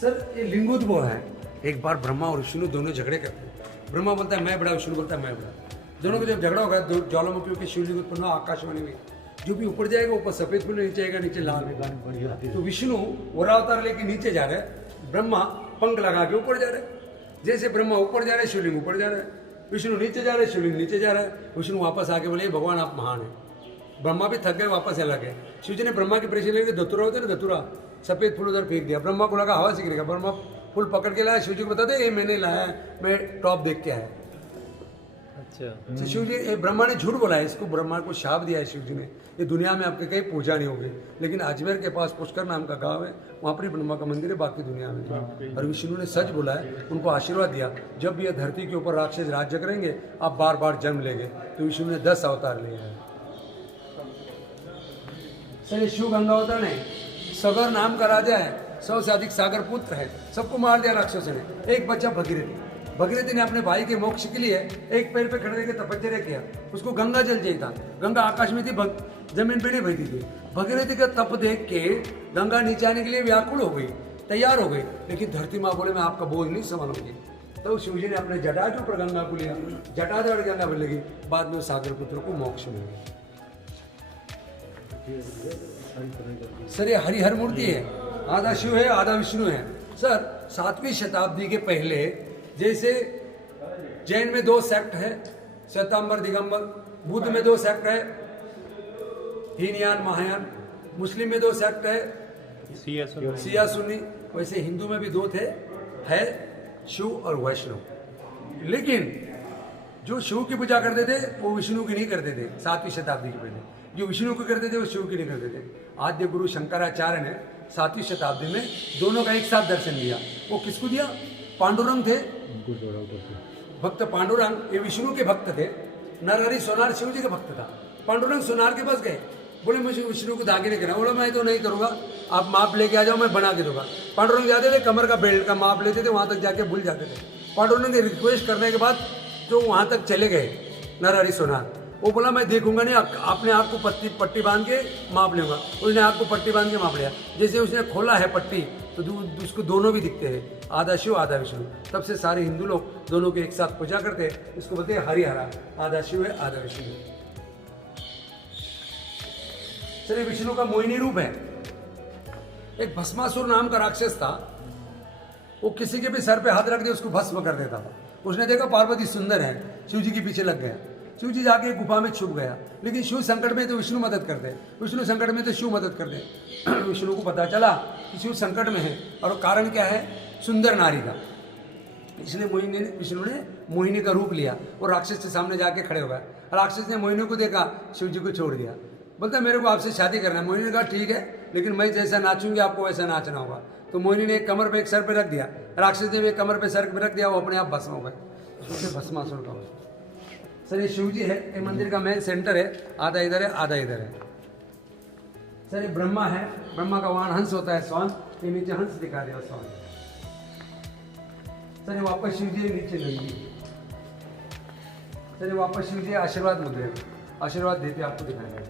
सर ये लिंगोद्भव है। एक बार ब्रह्मा और विष्णु दोनों झगड़े करते हैं। ब्रह्मा बोलता है मैं बड़ा, विष्णु बोलता है मैं बड़ा। दोनों को जब झगड़ा होगा, ज्वालामुखियों के शिवलिंग उत्पन्न आकाशवाणी में, जो भी ऊपर जाएगा ऊपर सफेद फूल, नीचे आएगा नीचे लाल। तो विष्णु वरावतार लेके नीचे जा रहा है, ब्रह्मा पंख लगा के ऊपर जा रहा है। जैसे ब्रह्मा ऊपर जा रहे हैं, शिवलिंग ऊपर जा रहा है, विष्णु नीचे जा रहे हैं, शिवलिंग नीचे जा रहा है। विष्णु वापस आके बोले भगवान आप महान है। ब्रह्मा भी थक गए, वापस अलग है। शिव जी ने ब्रह्मा की परीक्षा लेके धतुरा होता है ना, धतुरा सफेद फूल उधर फेंक दिया। ब्रह्मा को लगा हवा से गिरेगा। ब्रह्मा फूल पकड़ के लाया, शिव जी को बता दे ये मैंने लाया है, मैं टॉप देख के आया। अच्छा तो शिव जी, ये ब्रह्मा ने झूठ बोला है, इसको ब्रह्मा को शाप दिया है शिव जी ने, ये दुनिया में आपके कहीं पूजा नहीं होगी, लेकिन अजमेर के पास पुष्कर नाम का गांव है, वहाँ पर ही ब्रह्मा का मंदिर है, बाकी दुनिया में नहीं। और विष्णु ने सच बोला है, उनको आशीर्वाद दिया, जब भी ये धरती के ऊपर राक्षस राज्य करेंगे आप बार बार जन्म लेंगे। तो विष्णु ने 10 अवतार लिए हैं। सर ये शिव गंगा अवतार नहीं, सगर नाम का राजा है, 100 से अधिक सागर पुत्र है, सबको मार दिया राक्षसों ने। एक बच्चा भगीरथी, भगीरथी ने अपने भाई के मोक्ष के लिए एक पैर पे खड़े रह तपस्या किया, उसको गंगा जल चाहिए था। गंगा आकाश में थी, जमीन पे नहीं बहती थी। भगीरथी का तप देख के गंगा नीचे आने के लिए व्याकुल हो गई, तैयार हो गई, लेकिन धरती माँ बोले मैं आपका बोझ नहीं संभालूंगी। तो शिवजी ने अपने जटा के ऊपर गंगा को लिया, जटा दौड़ गंगा बन लगी, बाद में सागर पुत्र को मोक्ष मिल गया। सर ये हरिहर मूर्ति है, आधा शिव है आधा विष्णु है। सर 7वीं शताब्दी के पहले जैसे जैन में 2 सेक्ट है, श्वेतांबर दिगंबर, बुद्ध में 2 सेक्ट है, हीनयान महायान, मुस्लिम में 2 सेक्ट है, सिया सुन्नी, वैसे हिंदू में भी 2 थे, है शिव और वैष्णव। लेकिन जो शिव की पूजा करते थे वो विष्णु की नहीं करते थे। 7वीं शताब्दी के पहले जो विष्णु को करते थे वो शिव की नहीं करते थे। आद्य गुरु शंकराचार्य ने 7वीं शताब्दी में दोनों का एक साथ दर्शन दिया। वो किसको दिया? पांडुरंग थे, भक्त पांडुरंग, ये विष्णु के भक्त थे। नरहरि सोनार शिव जी का भक्त था। पांडुरंग सोनार के पास गए, बोले मुझे विष्णु को दागिने करना। बोला मैं तो नहीं करूंगा, आप माप लेके आ जाओ, मैं बना के दूंगा। पांडुरंग जाते थे, कमर का बेल्ट का माप लेते थे, वहां तक जाके भूल जाते थे। पांडुरंग ने रिक्वेस्ट करने के बाद जो वहां तक चले गए नरहरि सोनार, वो बोला मैं देखूंगा नहीं, आपने आँख को पट्टी बांध के माप लूंगा। उसने आँख को पट्टी बांध के माप लिया। जैसे उसने खोला है पट्टी तो उसको दोनों भी दिखते हैं, आधा शिव आधा विष्णु। तब से सारे हिंदू लोग दोनों के एक साथ पूजा करते हैं। इसको बोलते हैं हरिहरा, आधा शिव है आधा विष्णु है। चलिए विष्णु का मोहिनी रूप है। एक भस्मासुर नाम का राक्षस था, वो किसी के भी सर पे हाथ रख दे उसको भस्म कर देता था। उसने देखा पार्वती सुंदर है, शिव जी के पीछे लग गया। शिव जी जाके गुफा में छुप गया, लेकिन शिव संकट में तो विष्णु मदद करते, विष्णु संकट में तो शिव मदद करते। विष्णु को पता चला कि शिव संकट में है, और कारण क्या है? सुंदर नारी का। इसलिए विष्णु ने मोहिनी का रूप लिया और राक्षस के सामने जाके खड़े हो गए। राक्षस ने मोहिनी को देखा, शिव जी को छोड़ दिया। बोलता मेरे को आपसे शादी करना है। मोहिनी ने कहा ठीक है, लेकिन मैं जैसा नाचूंगी आपको वैसा नाचना होगा। तो मोहिनी ने एक कमर पे एक सर पे रख दिया, राक्षस ने भी एक कमर पे सर पे रख दिया, वो अपने आप भस्म हो गए। उसे भस्मासुर का। सर ये शिव जी है, ये मंदिर का मेन सेंटर है, आधा इधर है आधा इधर है। सर ये ब्रह्मा है, ब्रह्मा का वाहन हंस होता है, स्वान। ये नीचे हंस दिखा दिया, स्वान। सर ये वापस शिव जी नीचे नंदी। सर ये वापस शिव जी आशीर्वाद मुद्रे, आशीर्वाद देते आपको दिखाएंगे।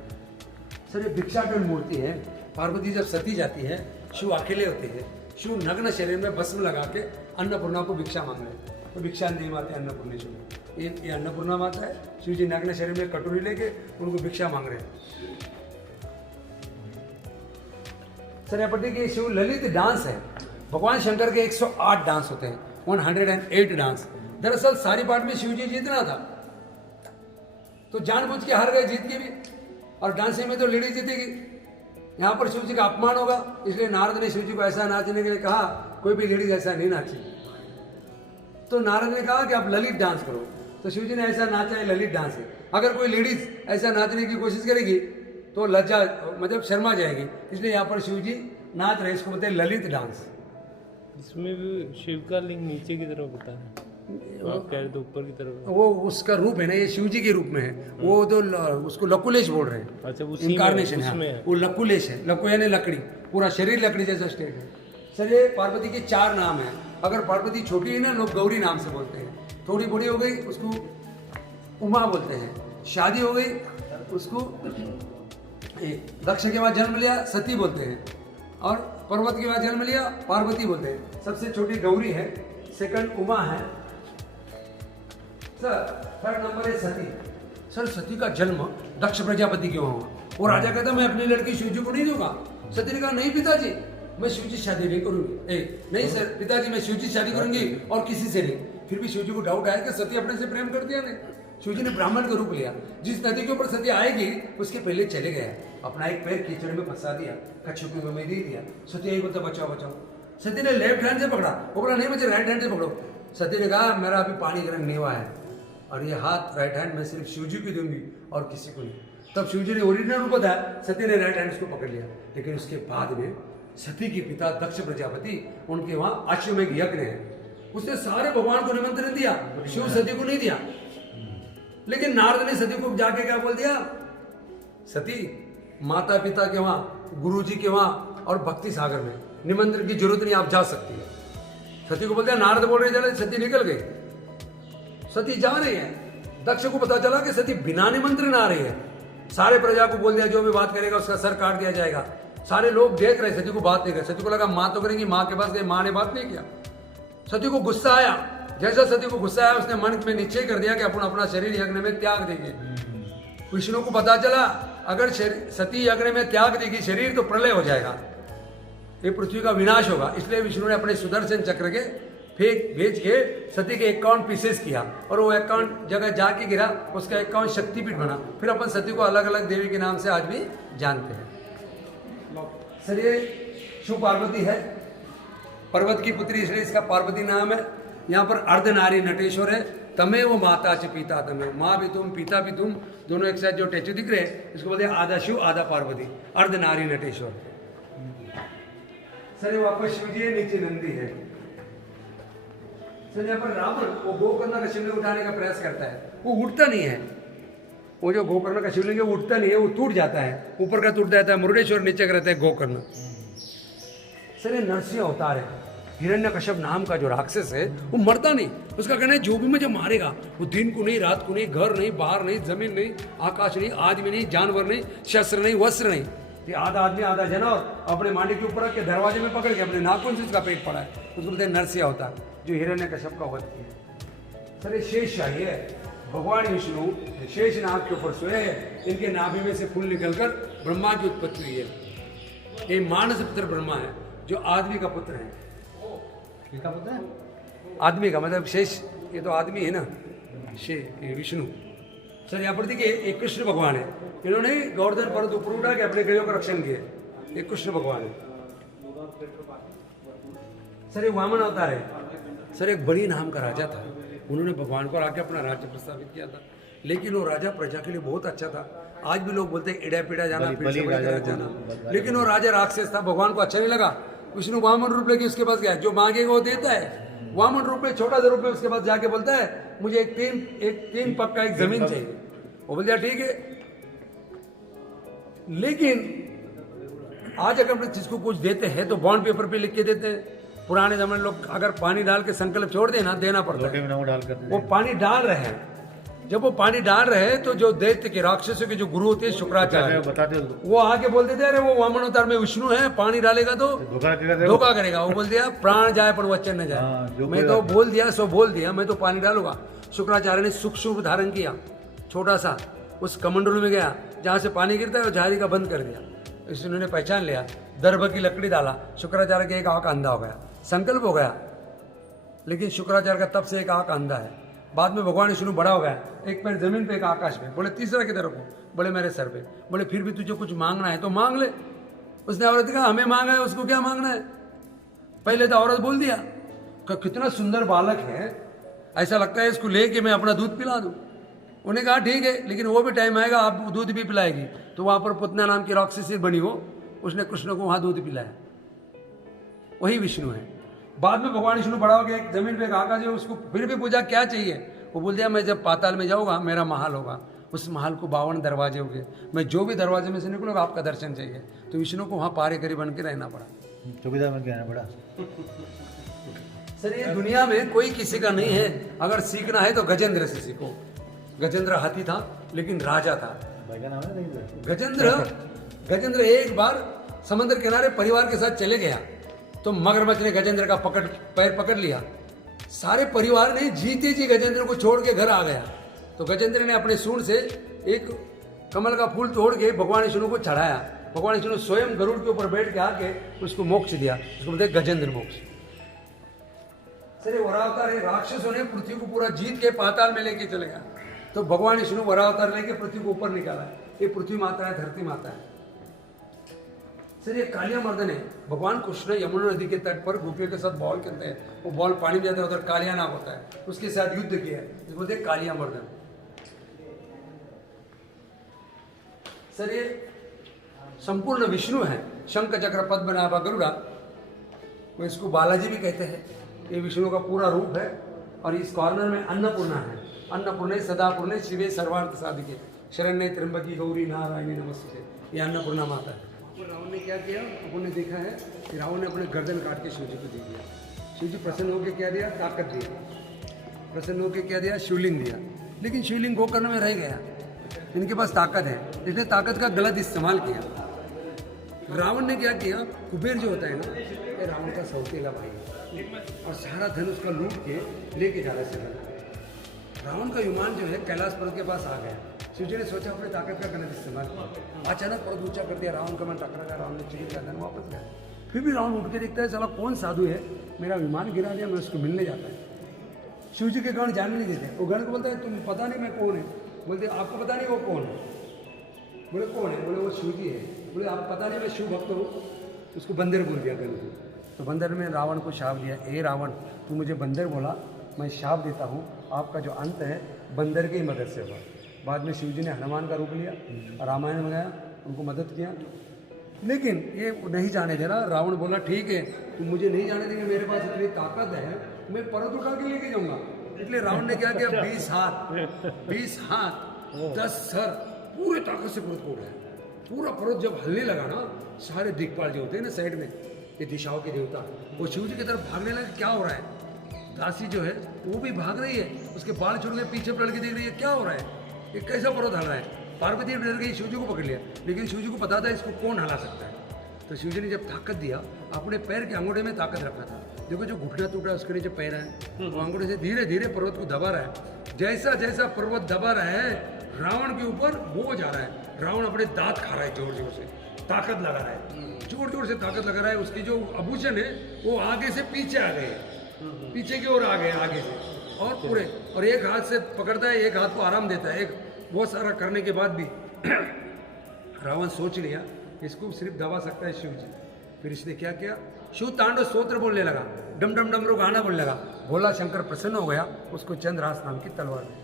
सर ये भिक्षाटन मूर्ति है। पार्वती जब सती जाती है, शिव अकेले होते हैं, शिव नग्न शरीर में भस्म लगा के अन्नपूर्णा को भिक्षा मांग रहे, तो भिक्षा देवी माता अन्नपूर्णेश्वरी। ये अन्नपूर्णा माता है। शिव जी नग्न शरीर में कटोरी लेके उनको भिक्षा मांग रहे हैं। सर यहाँ पर शिव ललित डांस है। भगवान शंकर के 108 डांस होते हैं, 108 डांस। दरअसल सारी पार्ट में शिव जी जीतना था, तो जानबूझ के हार गए जीत के भी, और डांसिंग में तो लेडी जीतेगी। यहाँ पर शिव जी का अपमान होगा, इसलिए नारद ने शिव जी को ऐसा नाचने के लिए कहा, कोई भी लेडीज ऐसा नहीं नाची। तो नारद ने कहा कि आप ललित डांस करो, तो शिव जी ने ऐसा नाचा है, ललित डांस है। अगर कोई लेडीज ऐसा नाचने की कोशिश करेगी तो लज्जा मतलब शर्मा जाएगी, इसलिए यहाँ पर शिव जी नाच रहे, इसको बोलते हैं ललित डांस। इसमें भी शिव का लिंग नीचे की तरफ होता है, आप कह रहे थे ऊपर की तरफ। वो उसका रूप है ना, ये शिव जी के रूप में है। वो तो उसको लकुलेश बोल रहे हैं। अच्छा, इनकारनेशन है वो, लकुलेश है। लकु यानी लकड़ी, पूरा शरीर लकड़ी जैसा स्टेट है। सर ये पार्वती के 4 नाम है। अगर पार्वती छोटी है ना, लोग गौरी नाम से बोलते हैं। थोड़ी बड़ी हो गई उसको उमा बोलते हैं। शादी हो गई उसको दक्ष के बाद जन्म लिया सती बोलते हैं, और पर्वत के बाद जन्म लिया पार्वती बोलते हैं। सबसे छोटी गौरी है, सेकंड उमा है, सर थर्ड नंबर है सती। सर सती का जन्म दक्ष प्रजापति के वहाँ हुआ। वो राजा कहता मैं अपनी लड़की शिव जी को नहीं दूंगा। सती ने कहा नहीं पिताजी, मैं शिव जी शादी नहीं करूंगी। नहीं सर पिताजी, मैं शिव जी शादी करूंगी और किसी से नहीं। फिर भी शिव जी को डाउट आया कि सती अपने से प्रेम कर दिया नहीं। शिव जी ने ब्राह्मण का रूप लिया। जिस नदी के ऊपर सती आएगी उसके पहले चले गए, अपना एक पैर कीचड़ में फंसा दिया, कच्छप में दे दिया। सती यही बोलता बचाओ बचाओ। सती ने लेफ्ट हैंड से पकड़ा, वो बोला नहीं मुझे राइट हैंड से पकड़ो। सती ने कहा मेरा अभी पानी का रंग नीवा है, और ये हाथ राइट हैंड मैं सिर्फ शिव जी को दूंगी और किसी को नहीं। तब शिव जी ने ओरिजिनल रूप बताया, सती ने राइट हैंड उसको पकड़ लिया। लेकिन उसके बाद में सती के पिता दक्ष प्रजापति, उनके वहां अश्वमेघ यज्ञ है, उसने सारे भगवान को निमंत्रण दिया, शिव सती को नहीं दिया। लेकिन नारद ने सती को जाके क्या बोल दिया, सती माता पिता के वहां, गुरु जी के वहां और भक्ति सागर में निमंत्रण की जरूरत नहीं, आप जा सकती है। सती को बोल दिया, नारद बोल रहे चले, सती निकल गई, सती जा रही है। दक्ष को पता चला कि सती बिना निमंत्रण आ रही है। सारे प्रजा को बोल दिया जो भी बात करेगा उसका सर काट दिया जाएगा। सारे लोग देख रहे, सती को बात नहीं कर। सती को लगा माँ तो करेंगी, माँ के पास गए, माँ ने बात नहीं किया। सती को गुस्सा आया। जैसा सती को गुस्सा आया, उसने मन में निश्चय कर दिया कि अपन अपना शरीर यज्ञ में त्याग देंगे। विष्णु को पता चला अगर सती यज्ञ में त्याग देगी शरीर तो प्रलय हो जाएगा, ये पृथ्वी का विनाश होगा। इसलिए विष्णु ने अपने सुदर्शन चक्र के फेंक भेज के सती के 51 पीसेस किया और वो 51 जगह जाके गिरा, उसका 51 शक्तिपीठ बना। फिर अपन सती को अलग अलग देवी के नाम से आज भी जानते हैं। सर ये शिव पार्वती है, पर्वत की पुत्री, इसलिए इसका पार्वती नाम है। यहाँ पर अर्धनारी नटेश्वर है। तमें वो माता च पिता तमें, माँ भी तुम पिता भी तुम, दोनों एक साथ जो टेचू दिख रहे हैं इसको बोलते हैं आधा शिव आधा पार्वती, अर्धनारी नटेश्वर। सर ये वापस शिव जी है, नीचे नंदी है। सर यहाँ पर रावण वो गोकर्ण का शिवलिंग उठाने का प्रयास करता है, वो उठता नहीं है। वो जो गोकर्ण का शिवलिंग है वो उठता नहीं है, वो टूट जाता है, ऊपर का टूट जाता है, मुरुडेश्वर नीचे का रहता है गोकर्ण। सर ये नरसिंह अवतार है। हिरण्यकश्यप नाम का जो राक्षस है वो मरता नहीं। उसका कहना है जो भी मुझे मारेगा वो दिन को नहीं, रात को नहीं, घर नहीं, बाहर नहीं, जमीन नहीं, आकाश नहीं, आदमी नहीं, जानवर नहीं, शस्त्र नहीं, वस्त्र नहीं, ये आधा आदमी आधा जानवर अपने मांडी के ऊपर रख के दरवाजे में पकड़ के अपने नाखून से उसका पेट पड़ा है, उसको बोलते हैं नरसिंह अवतार, जो हिरण्यकश्यप का वध किया। सर ये शेषशाही है। भगवान विष्णु शेष नाग के ऊपर सोए हैं, इनके नाभि में से फूल निकलकर ब्रह्मा की उत्पत्ति हुई है। ये मानस पुत्र ब्रह्मा है जो आदमी का पुत्र है। किसका पुत्र है? आदमी का मतलब शेष, ये तो आदमी है ना, ये विष्णु। सर यहाँ पर देखिए एक कृष्ण भगवान है, इन्होंने गोवर्धन पर्वत ऊपर उठा के अपने गयों का रक्षण किया। ये कृष्ण भगवान है। सर ये वामन अवतार है। सर एक बड़ी नाम का राजा था, उन्होंने भगवान को आके अपना राज्य प्रस्तावित किया था, लेकिन वो राजा प्रजा के लिए बहुत अच्छा था। आज भी लोग बोलते हैं इड़ा पीड़ा जाना, पीड़ से बड़ी तरह जाना, लेकिन वो राजा राक्षस था, भगवान को अच्छा नहीं लगा। विष्णु वामन रूप लेके उसके पास गया, जो मांगेगा वो देता है। वामन रूप में छोटा सा रूप में उसके पास जाके बोलता है मुझे एक तीन पग का एक जमीन चाहिए। वो बोल दिया ठीक है। लेकिन आज अगर हम जिसको कुछ देते हैं तो बॉन्ड पेपर पे लिख के देते हैं। पुराने जमाने लोग अगर पानी डाल के संकल्प छोड़ देना, देना पड़ता है। वो पानी डाल रहे हैं, जब वो पानी डाल रहे हैं तो जो दैत्य के राक्षसों के जो गुरु होते हैं शुक्राचार्य, वो आके बोलते थे अरे वो वामन अवतार में विष्णु है, पानी डालेगा तो धोखा करेगा। वो बोल दिया प्राण जाए पर वचन न जाए, मैं तो बोल दिया सो बोल दिया, मैं तो पानी डालूंगा। शुक्राचार्य ने सूक्ष्म धारण किया, छोटा सा उस कमंडलू में गया जहाँ से पानी गिरता है वो झाड़ी का बंद कर दिया। इसलिए उन्होंने पहचान लिया, दर्भ की लकड़ी डाला, शुक्राचार्य के एक आंख अंधा हो गया, संकल्प हो गया। लेकिन शुक्राचार्य का तब से एक आंख अंधा है। बाद में भगवान विष्णु बड़ा हो गया, एक पैर जमीन पे एक आकाश में, बोले तीसरा किधर रखो, बोले मेरे सर पे। बोले फिर भी तुझे कुछ मांगना है तो मांग ले। उसने औरत कहा हमें मांगा है, उसको क्या मांगना है। पहले तो औरत बोल दिया कितना सुंदर बालक है, ऐसा लगता है इसको लेके मैं अपना दूध पिला दूं। उन्हें कहा ठीक है, लेकिन वो भी टाइम आएगा आप दूध भी पिलाएगी। तो वहां पर पुतना नाम की राक्षसी बनी हो, उसने कृष्ण को वहां दूध पिलाया, वही विष्णु है। बाद में भगवान विष्णु बड़ा हो गया, एक जमीन पे एक आकाश है, उसको फिर भी पूछा क्या चाहिए। वो बोल दिया मैं जब पाताल में जाऊंगा मेरा महल होगा, उस महल को 52 दरवाजे होंगे, मैं जो भी दरवाजे में से निकलूंगा आपका दर्शन चाहिए। तो विष्णु को वहां पारेकरी बन के रहना पड़ा, चौकीदार बन के रहना पड़ा। सर ये दुनिया में कोई किसी का नहीं है, अगर सीखना है तो गजेंद्र से सीखो। गजेंद्र हाथी था लेकिन राजा था। गजेंद्र एक बार समुद्र किनारे परिवार के साथ चले गया तो मगरमच्छ ने गजेंद्र का पैर पकड़ लिया। सारे परिवार ने जीते जी गजेंद्र को छोड़ के घर आ गया। तो गजेंद्र ने अपने सूंड से एक कमल का फूल तोड़ के भगवान विष्णु को चढ़ाया। भगवान विष्णु स्वयं गरुड़ के ऊपर बैठ के आके उसको मोक्ष दिया, उसको बोलते गजेंद्र मोक्ष। सर वरावतार राक्षसों ने पृथ्वी को पूरा जीत के पाताल में लेके चले गया, तो भगवान विष्णु वरावतार लेके पृथ्वी को ऊपर निकाला। ये पृथ्वी माता है, धरती माता है। सर ये कालिया मर्दन है। भगवान कृष्ण यमुना नदी के तट पर गोपियों के साथ बॉल खेलते हैं, वो बॉल पानी में जाता है, उधर कालिया नाम होता है, उसके साथ युद्ध किया है, इसको बोलते हैं कालिया मर्दन। सर ये संपूर्ण विष्णु है, शंख चक्र पद्मनाभ गरुड़ा, वो इसको बालाजी भी कहते हैं। ये विष्णु का पूरा रूप है। और इस कॉर्नर में अन्नपूर्णा है। अन्नपूर्णे सदापूर्णे शिवे सर्वार्थ साधिके शरण्ये त्र्यंबकी गौरी नारायणी नमस्ते। ये अन्नपूर्णा माता है। रावण ने क्या किया, अपन ने देखा है कि रावण ने अपने गर्दन काट के शिव जी को दे दिया। शिव जी प्रसन्न होकर क्या दिया, ताकत दिया। प्रसन्न होकर क्या दिया, शिवलिंग दिया। लेकिन शिवलिंग गोकर्ण में रह गया। इनके पास ताकत है, इसने ताकत का गलत इस्तेमाल किया। रावण ने क्या किया, कुबेर जो होता है ना, ये रावण का सौतेला भाई है और सारा धन उसका लूट के लेके जा रहा है। रावण का विमान जो है कैलाश पर्वत के पास आ गया। शिवजी ने सोचा अपने ताकत का गलत इस्तेमाल किया, अचानक पर्वत ऊंचा कर दिया, रावण का मन टकरा गया, रावण ने चीर का धन वापस गया। फिर भी रावण उठ के देखता है, साला कौन साधु है, मेरा विमान गिरा दिया, मैं उसको मिलने जाता है। शिवजी के गण जाने नहीं देते। वो गण को बोलता है, तुम पता नहीं मैं कौन है। बोलते आपको पता नहीं वो कौन है। बोले कौन है, बोले वो शिवजी है। बोले आप पता नहीं मैं शिव भक्त हूँ। उसको बंदर बोल दिया गण को। तो बंदर ने रावण को शाप दिया, ए रावण तू मुझे बंदर बोला, मैं शाप देता हूँ, आपका जो अंत है बंदर की मदद से हुआ। बाद में शिवजी ने हनुमान का रूप लिया, रामायण मंगाया, उनको मदद किया। लेकिन ये नहीं जाने दे रहा। रावण बोला ठीक है तुम मुझे नहीं जाने देंगे, मेरे पास इतनी ताकत है, मैं पर्वत उठा के लेके जाऊँगा। इसलिए रावण ने क्या किया, 20 हाथ 10 सर पूरे ताकत से पर्वत को उठाया। पूरा पर्वत जब हलने लगा ना, सारे दिक्पाल जो होते हैं ना साइड में, ये दिशाओं के देवता, वो शिव जी की तरफ भागने लगे। क्या हो रहा है, दासी जो है वो भी भाग रही है, उसके बाल छोड़ के पीछे पलट के देख रही है, क्या हो रहा है, ये कैसा पर्वत हल रहा है। पार्वती डर गई, शिव जी को पकड़ लिया। लेकिन शिव जी को पता था इसको कौन हला सकता है। तो शिव जी ने जब ताकत दिया, अपने पैर के अंगूठे में ताकत रखा था। देखो जो घुटना टूटा उसके नीचे पैर है, वो अंगूठे से धीरे धीरे पर्वत को दबा रहा है। जैसा जैसा पर्वत दबा रहा है, रावण के ऊपर बोझ आ रहा है। रावण अपने दांत खा रहा है, जोर जोर से ताकत लगा रहा है, जोर जोर से ताकत लगा रहा है। उसकी जो आभूषण है वो आगे से पीछे आ गए, पीछे की ओर आ गए, आगे से और पूरे। और एक हाथ से पकड़ता है, एक हाथ को आराम देता है। एक बहुत सारा करने के बाद भी रावण सोच लिया इसको सिर्फ दबा सकता है शिव जी। फिर इसने क्या किया, शिव तांडव स्तोत्र बोलने लगा, डम डम डमरू गाना बोलने लगा। भोला शंकर प्रसन्न हो गया, उसको चंद्रहास नाम की तलवार दी।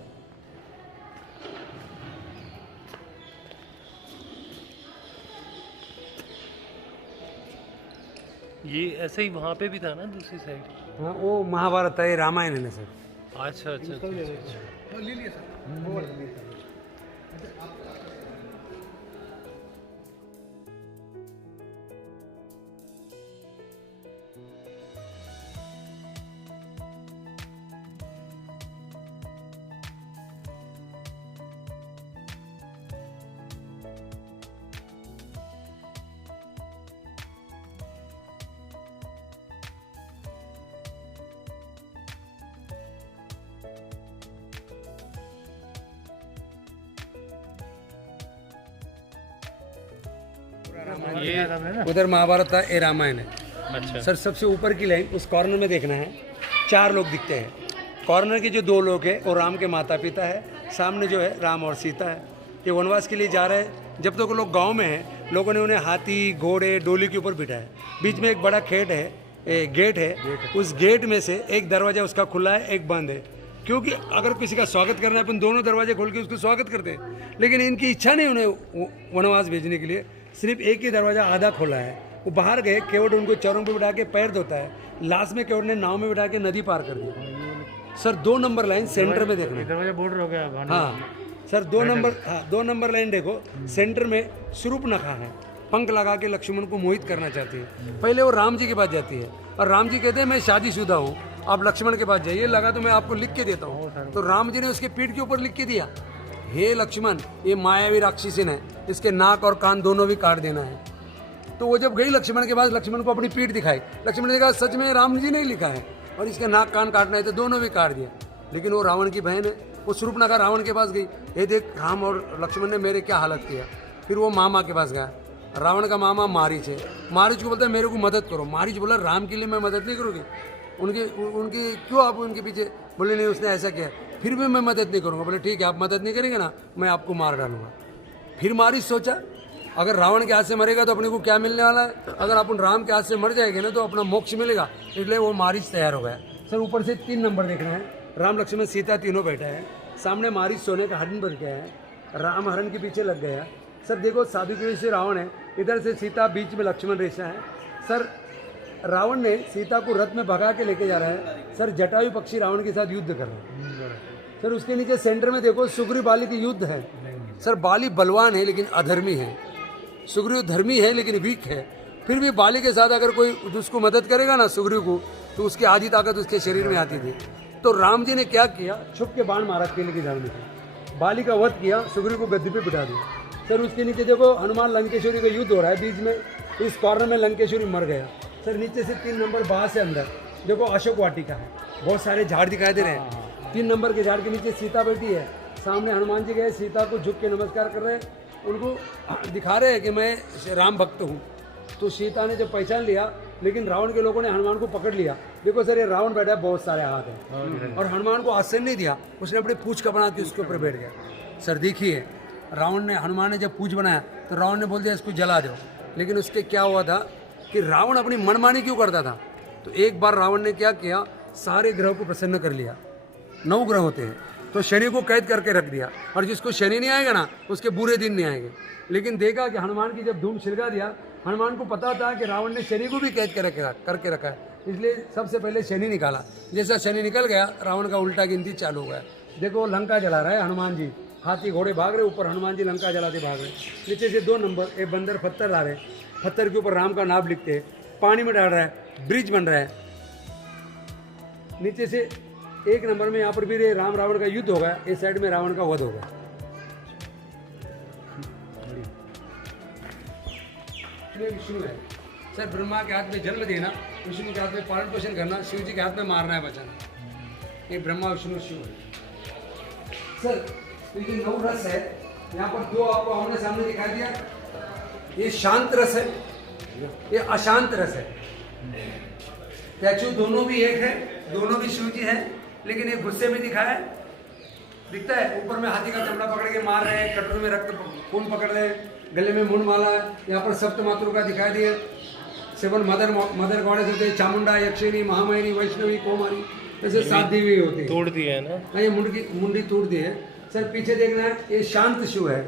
ये ऐसे ही वहाँ पे भी था ना दूसरी साइड। हाँ वो महाभारत है, रामायण है ना सर। अच्छा अच्छा अच्छा। ले लिया सर। उधर महाभारत था, ये रामायण है। अच्छा सर सबसे ऊपर की लाइन उस कॉर्नर में देखना है, 4 लोग दिखते हैं। कॉर्नर के जो 2 लोग हैं वो राम के माता पिता है, सामने जो है राम और सीता है। ये वनवास के लिए जा रहे हैं। जब तक लोग गांव में हैं, लोगों ने उन्हें हाथी घोड़े डोली के ऊपर बिठाया। बीच में एक बड़ा गेट है। उस गेट में से एक दरवाजा उसका खुला है, एक बंद है। क्योंकि अगर किसी का स्वागत करना है अपन दोनों दरवाजे खोल के उसको स्वागत करते हैं। लेकिन इनकी इच्छा नहीं उन्हें वनवास भेजने के लिए, सिर्फ एक ही दरवाज़ा आधा खोला है। वो बाहर गए, केवट उनको चौरों पे बिठा के पैर धोता है। लास्ट में केवट ने नाव में बिठा के नदी पार कर दी। सर 2 नंबर लाइन सेंटर में देखना, दरवाजा बॉर्डर हो गया। हाँ सर 2 नंबर लाइन देखो, सेंटर में शूर्पणखा है, पंख लगा के लक्ष्मण को मोहित करना चाहती है। पहले वो राम जी के पास जाती है और राम जी कहते हैं मैं शादीशुदा हूँ, आप लक्ष्मण के पास जाइए, लगा तो मैं आपको लिख के देता हूँ। तो राम जी ने उसके पीठ के ऊपर लिख के दिया, हे लक्ष्मण ये मायावी राक्षसीन है, इसके नाक और कान दोनों भी काट देना है। तो वो जब गई लक्ष्मण के पास, लक्ष्मण को अपनी पीठ दिखाई। लक्ष्मण ने कहा सच में राम जी ने ही लिखा है और इसके नाक कान काटना है, तो दोनों भी काट दिया। लेकिन वो रावण की बहन है, वो शूर्पणखा रावण के पास गई, ये देख राम और लक्ष्मण ने मेरे क्या हालत किया। फिर वो मामा के पास गया, रावण का मामा मारीच है। मारीच को बोलता है मेरे को मदद करो। मारीच बोला राम के लिए मैं मदद नहीं करूँगी, उनकी क्यों आप उनके पीछे। बोले नहीं उसने ऐसा किया, फिर भी मैं मदद नहीं करूँगा। बोले ठीक है आप मदद नहीं करेंगे ना, मैं आपको मार डालूंगा। फिर मारीच सोचा अगर रावण के हाथ से मरेगा तो अपने को क्या मिलने वाला है, अगर अपन राम के हाथ से मर जाएंगे ना तो अपना मोक्ष मिलेगा। इसलिए वो मारीच तैयार हो गया। सर ऊपर से 3 नंबर देखना है, राम लक्ष्मण सीता तीनों बैठे हैं, सामने मारीच सोने का हरण बन गया है, राम हरण के पीछे लग गया। सर देखो साधु के से रावण है, इधर से सीता, बीच में लक्ष्मण रेखा है। सर रावण ने सीता को रथ में भगा के लेके जा रहा है। सर जटायु पक्षी रावण के साथ युद्ध कर रहे हैं। सर उसके नीचे सेंटर में देखो सुग्रीव बाली की युद्ध है। सर बाली बलवान है लेकिन अधर्मी है, सुग्रीव धर्मी है लेकिन वीक है। फिर भी बाली के साथ अगर कोई उसको मदद करेगा ना सुग्रीव को, तो उसकी आधी ताकत उसके शरीर में आती थी। तो राम जी ने क्या किया, छुप के बाण मारा केले की झाड़ में, बाली का वध किया, सुग्रीव को गद्दी पे बिठा दिया। सर उसके नीचे देखो हनुमान लंकेश्वरी का युद्ध हो रहा है, बीच में इस कॉर्नर में लंकेश्वरी मर गया। सर नीचे से 3 नंबर बाहर से अंदर देखो अशोक वाटिका है, बहुत सारे झाड़ दिखाई दे रहे हैं। 3 नंबर के झाड़ के नीचे सीता बैठी है, सामने हनुमान जी गए, सीता को झुक के नमस्कार कर रहे हैं, उनको दिखा रहे हैं कि मैं राम भक्त हूँ। तो सीता ने जब पहचान लिया, लेकिन रावण के लोगों ने हनुमान को पकड़ लिया। देखो सर ये रावण बैठा है, बहुत सारे हाथ हैं, और हनुमान को आसन नहीं दिया, उसने अपनी पूंछ का बना के उसके ऊपर बैठ गया। सर देखिए रावण ने, हनुमान ने जब पूंछ बनाया तो रावण ने बोल दिया इसको जला दो। लेकिन उसके क्या हुआ था कि रावण अपनी मनमानी क्यों करता था। तो एक बार रावण ने क्या किया, सारे ग्रह को प्रसन्न कर लिया। 9 ग्रह होते हैं, तो शनि को कैद करके रख दिया, और जिसको शनि नहीं आएगा ना उसके बुरे दिन नहीं आएंगे। लेकिन देखा कि हनुमान की जब धूम छिड़का दिया, हनुमान को पता था कि रावण ने शनि को भी कैद करके रखा है, इसलिए सबसे पहले शनि निकाला। जैसा शनि निकल गया, रावण का उल्टा गिनती चालू हो गया। देखो लंका जला रहा है हनुमान जी, हाथी घोड़े भाग रहे, ऊपर हनुमान जी लंका जलाते भाग रहे। नीचे से 2 नंबर एक बंदर पत्थर ला रहे, पत्थर के ऊपर राम का नाम लिखते हैं, पानी में डाल रहा है, ब्रिज बन रहा है। नीचे से 1 नंबर में यहाँ पर भी राम रावण का युद्ध हो गया, इस साइड में रावण का वध हो गया। विष्णु है सर, ब्रह्मा के हाथ में जन्म देना, विष्णु के हाथ में पालन पोषण करना, शिव जी के हाथ में मारना है बचाना। ये ब्रह्मा विष्णु शिव है। सर तो ये 9 रस है, यहाँ पर 2 आपको हमने सामने दिखा दिया। ये शांत रस है, ये अशांत रस है। स्टैचू दोनों भी एक है, दोनों भी शिव जी है, लेकिन ये गुस्से में दिखा है, दिखता है। ऊपर में हाथी का चमड़ा पकड़ के मार रहे हैं, कटोरे में रक्त खून पकड़ रहे हैं, गले में मुंड माला है। यहाँ पर सप्त मातृ का दिखाई दिया, 7 मदर गॉडेस होते हैं, चामुंडा, यक्षिणी, महामहिनी, वैष्णवी, कौमारी, ऐसे 7 देवी होती है। तोड़ दिया है ना, हाँ ये मुंडी तोड़ दी है। सर पीछे देखना है, ये शांत शिव है,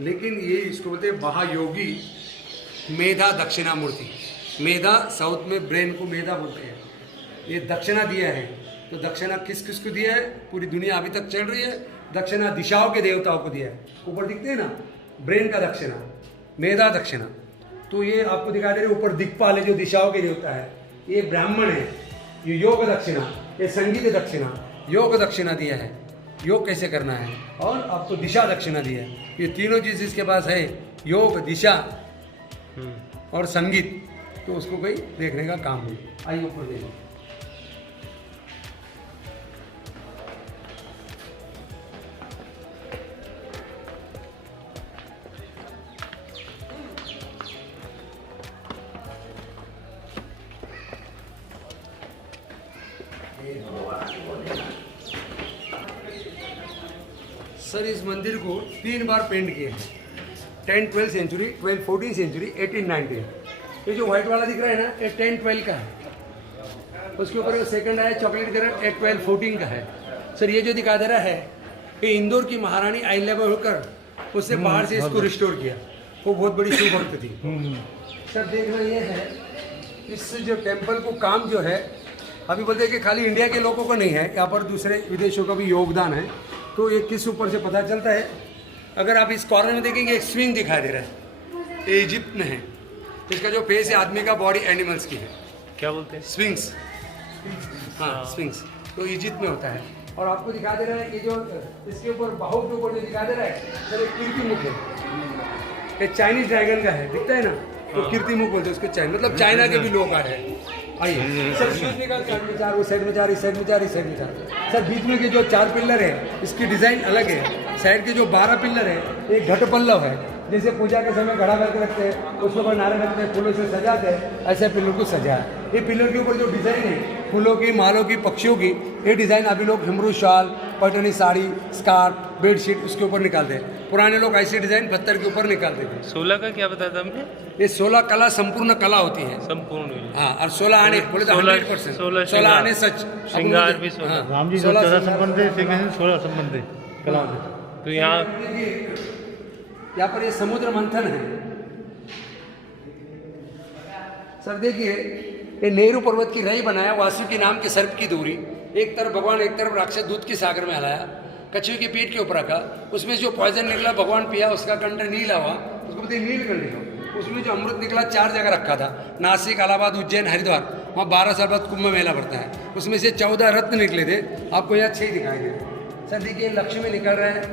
लेकिन ये इसको बोलते हैं महायोगी मेधा दक्षिणा मूर्ति। मेधा साउथ में ब्रेन को मेधा बोलते हैं। ये दक्षिणा दिया है, तो दक्षिणा किस किस को दिया है, पूरी दुनिया अभी तक चल रही है। दक्षिणा दिशाओं के देवताओं को दिया है, ऊपर दिखते हैं ना, ब्रेन का दक्षिणा, मेधा दक्षिणा। तो ये आपको दिखा दे रहे ऊपर दिक्पाल है जो दिशाओं के देवता है, ये ब्राह्मण है। ये योग दक्षिणा, ये संगीत दक्षिणा, योग दक्षिणा दिया है, योग कैसे करना है, और आपको दिशा दक्षिणा दिया है। ये तीनों चीज इसके पास है, योग, दिशा और संगीत, तो उसको कोई देखने का काम नहीं। आइए ऊपर देखो। सर इस मंदिर को 3 बार पेंट किए हैं, 10th 12th century, 12th 14th century, 18th 19th। ये जो व्हाइट वाला दिख रहा है ना, ये 10th 12 का है। उसके ऊपर सेकंड है चॉकलेट कलर, 8 12 14 का है। सर ये जो दिखा दे रहा है, ये इंदौर की महारानी अहिल्याबाई होकर उसने बाहर से इसको रिस्टोर किया। वो बहुत बड़ी शिव भक्त थी। सर देखना ये है, इस जो टेम्पल को काम जो है, अभी बोलते हैं कि खाली इंडिया के लोगों को नहीं है, यहाँ पर दूसरे विदेशों का भी योगदान है। तो ये किस ऊपर से पता चलता है, अगर आप इस कॉर्नर में देखेंगे एक स्विंग दिखाई दे रहा है, ये इजिप्ट में है। इसका जो फेस है आदमी का, बॉडी एनिमल्स की है। क्या बोलते हैं, स्विंग्स, हाँ स्विंग्स, तो इजिप्ट में होता है। और आपको दिखा दे रहा है कि जो इसके ऊपर बाहु के ऊपर जो दिखा दे रहा है, सर एक कीर्ति मुख है, ये चाइनीज ड्रैगन का है, दिखता है ना, तो कीर्ति मुख बोलते हैं उसको, चाइना मतलब चाइना के भी लोग आ रहे हैं। आइए सर शूज निकाल के में 4, वो साइड में 4, इस साइड में 4, इस साइड में 4। सर बीच में के जो 4 पिल्लर है, इसकी डिज़ाइन अलग है। साइड के जो 12 पिल्लर है, एक घट पल्लव है, जैसे पूजा के समय घड़ा करके रखते हैं, उसके ऊपर नारे रखते हैं, फूलों से सजाते हैं, ऐसे पिल्लर को सजा है। ये पिलर के ऊपर जो डिज़ाइन है फूलों की, मालों की, पक्षियों की, ये डिज़ाइन अभी लोग हिमरू शाल, पैठनी साड़ी, स्कार्फ, बेडशीट उसके ऊपर निकालते हैं। पुराने लोग ऐसे डिज़ाइन पत्थर के ऊपर निकालते थे। 16 का क्या बताया था हमने? ये 16 कला संपूर्ण कला होती है। संपूर्ण हाँ, और 16 आने बोले तो 100%, 16 आने सच श्रृंगार भी 16। हाँ, राम जी 16 14 संबंध थे, श्री कृष्ण 16 संबंध थे कला में। तो यहाँ यहाँ पर ये समुद्र मंथन है। सर देखिए, ये नेहरू पर्वत की रई बनाया, वासुकी नाम के सर्प की दूरी, एक तरफ भगवान एक तरफ राक्षस दूध के सागर में हलाया, कछुए की पीठ के ऊपर रखा, उसमें जो पॉइजन निकला भगवान पिया, उसका कंठ नीला हुआ, उसको बोलते नीलकंठ लिखा। उसमें जो अमृत निकला 4 जगह रखा था, नासिक, इलाहाबाद, उज्जैन, हरिद्वार। वहाँ 12 साल बाद कुंभ मेला पड़ता है। उसमें से 14 रत्न निकले थे, आपको यहाँ 6 दिखाई दे। सर देखिए, लक्ष्मी निकल रहे हैं,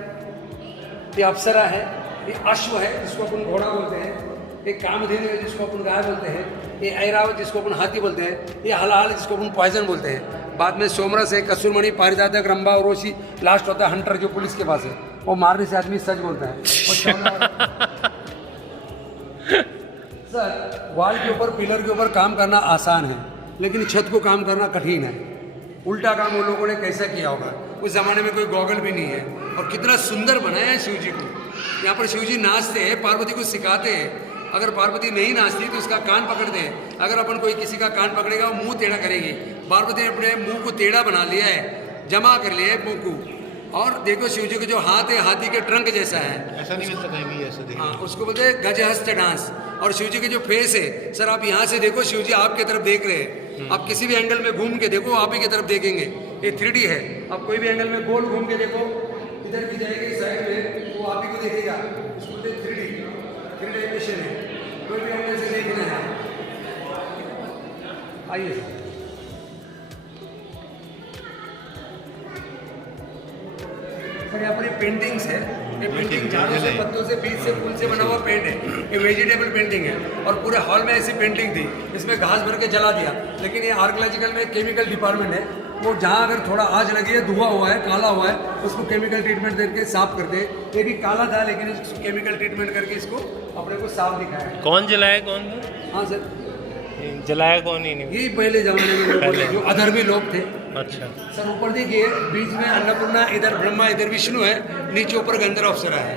ये अप्सरा है, ये अश्व है जिसको अपन घोड़ा बोलते हैं, ये कामधेनु है जिसको अपन गाय बोलते हैं, ये ऐरावत जिसको अपन हाथी बोलते हैं, ये हलाल जिसको अपन पॉइजन बोलते हैं। बाद में सोमरस है, कसूरमणि, पारिजातक, रंभा, उर्वशी, लास्ट होता है हंटर जो पुलिस के पास है, वो मारने से आदमी सच बोलता है। सर वॉल के ऊपर, पिलर के ऊपर काम करना आसान है, लेकिन छत को काम करना कठिन है। उल्टा काम वो लोगों ने कैसा किया होगा, उस जमाने में कोई गॉगल भी नहीं है। और कितना सुंदर बनाया है शिव जी को। यहाँ पर शिव जी नाचते हैं, पार्वती को सिखाते हैं। अगर पार्वती नहीं नाचती तो उसका कान पकड़ते हैं। अगर अपन कोई किसी का कान पकड़ेगा वो मुंह टेढ़ा करेगी। पार्वती ने अपने मुंह को टेढ़ा बना लिया है, जमा कर लिया है मुंह को। और देखो शिव जी का जो हाथ है हाथी के ट्रंक जैसा है, ऐसा नहीं मिलता कहीं भी, ऐसा देखिए। हाँ, उसको बोलते हैं गजहस्त डांस। और शिव जी के जो फेस है, सर आप यहाँ से देखो, शिव जी आपके तरफ देख रहे हैं। आप किसी भी एंगल में घूम के देखो, आप ही की तरफ देखेंगे। ये 3D है, आप कोई भी एंगल में गोल घूम के देखो, इधर भी जाएगी साइड में, वो आप ही को देखेगा। इसको 3D एनिमेशन है, कोई भी एंगल से देखना है। आइए सर, यहाँ पर ये पेंटिंग्स है। ये पेंटिंग झाड़ों से, पत्तों से, बीज से, फूल से बना हुआ पेंट है। ये वेजिटेबल पेंटिंग है। और पूरे हॉल में ऐसी पेंटिंग थी, इसमें घास भर के जला दिया। लेकिन ये आर्कियोलॉजिकल में केमिकल डिपार्टमेंट है, वो जहाँ अगर थोड़ा आग लगी है, धुआं हुआ है, काला हुआ है, उसको केमिकल ट्रीटमेंट करके साफ करते हैं। ये भी काला था, लेकिन इसको केमिकल ट्रीटमेंट करके इसको अपने को साफ दिखाया। कौन जलाया, कौन था? हाँ सर, जलाया कौन ही नहीं? यही पहले जमाने में लोग थे, जो अधर्मी लोग थे। अच्छा सर ऊपर देखिए, बीच में अन्नपूर्णा, इधर ब्रह्मा, इधर विष्णु है, नीचे ऊपर गंधर्व अप्सरा है।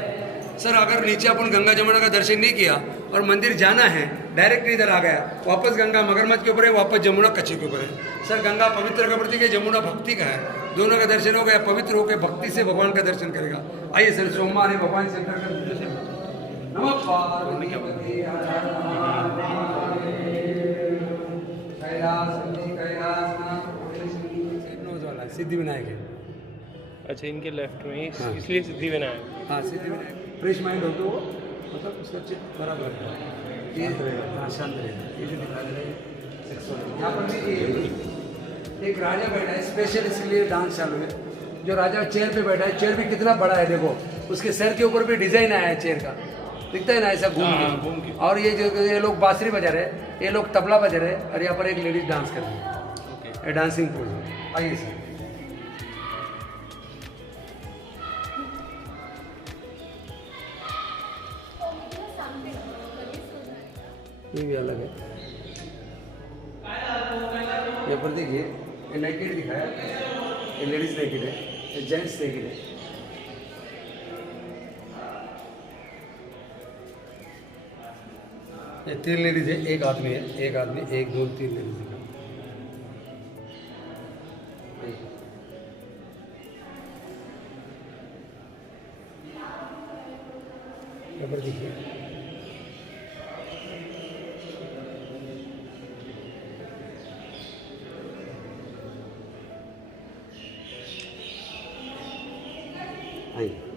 सर अगर नीचे अपन गंगा जमुना का दर्शन नहीं किया और मंदिर जाना है, डायरेक्ट इधर आ गया, वापस गंगा मगरमच्छ के ऊपर है, वापस जमुना कच्चे के ऊपर है। सर गंगा पवित्र का प्रतीक है, जमुना भक्ति का है। दोनों का दर्शन हो गया, पवित्र होकर भक्ति से भगवान का दर्शन करेगा। आइए सर, सोमवार है, भगवान शंकर का नमः पार्वती सिद्धि विनायक है। अच्छा, इनके लेफ्ट में हाँ। इसलिए सिद्धि विनायक। हाँ, सिद्धि विनायक फ्रेश माइंड हो तो वो मतलब उसका चित्त बराबर है, ये हाँ शांत रहेगा। ये जो दिखा दे रहे हैं यहाँ पर भी एक राजा बैठा है, स्पेशल इसलिए डांस चालू है। जो राजा चेयर पे बैठा है, चेयर भी कितना बड़ा है देखो, उसके सर के ऊपर भी डिजाइन आया है चेयर का, दिखता है ना ऐसा घूम के। और ये जो ये लोग बांसुरी बजा रहे हैं, ये लोग तबला बजा रहे हैं, और यहाँ पर एक लेडीज डांस कर रही है। ये डांसिंग पोज है। आइए सर, ये भी अलग है। यहाँ पर देखिए, ये नेकेड दिखाया, ये लेडीज नेकेड है, ये जेंट्स नेकेड है। ये 3 लेडीज है, एक आदमी है, एक आदमी, 1 2 3 लेडीज है। यहाँ पर देखिए, आइए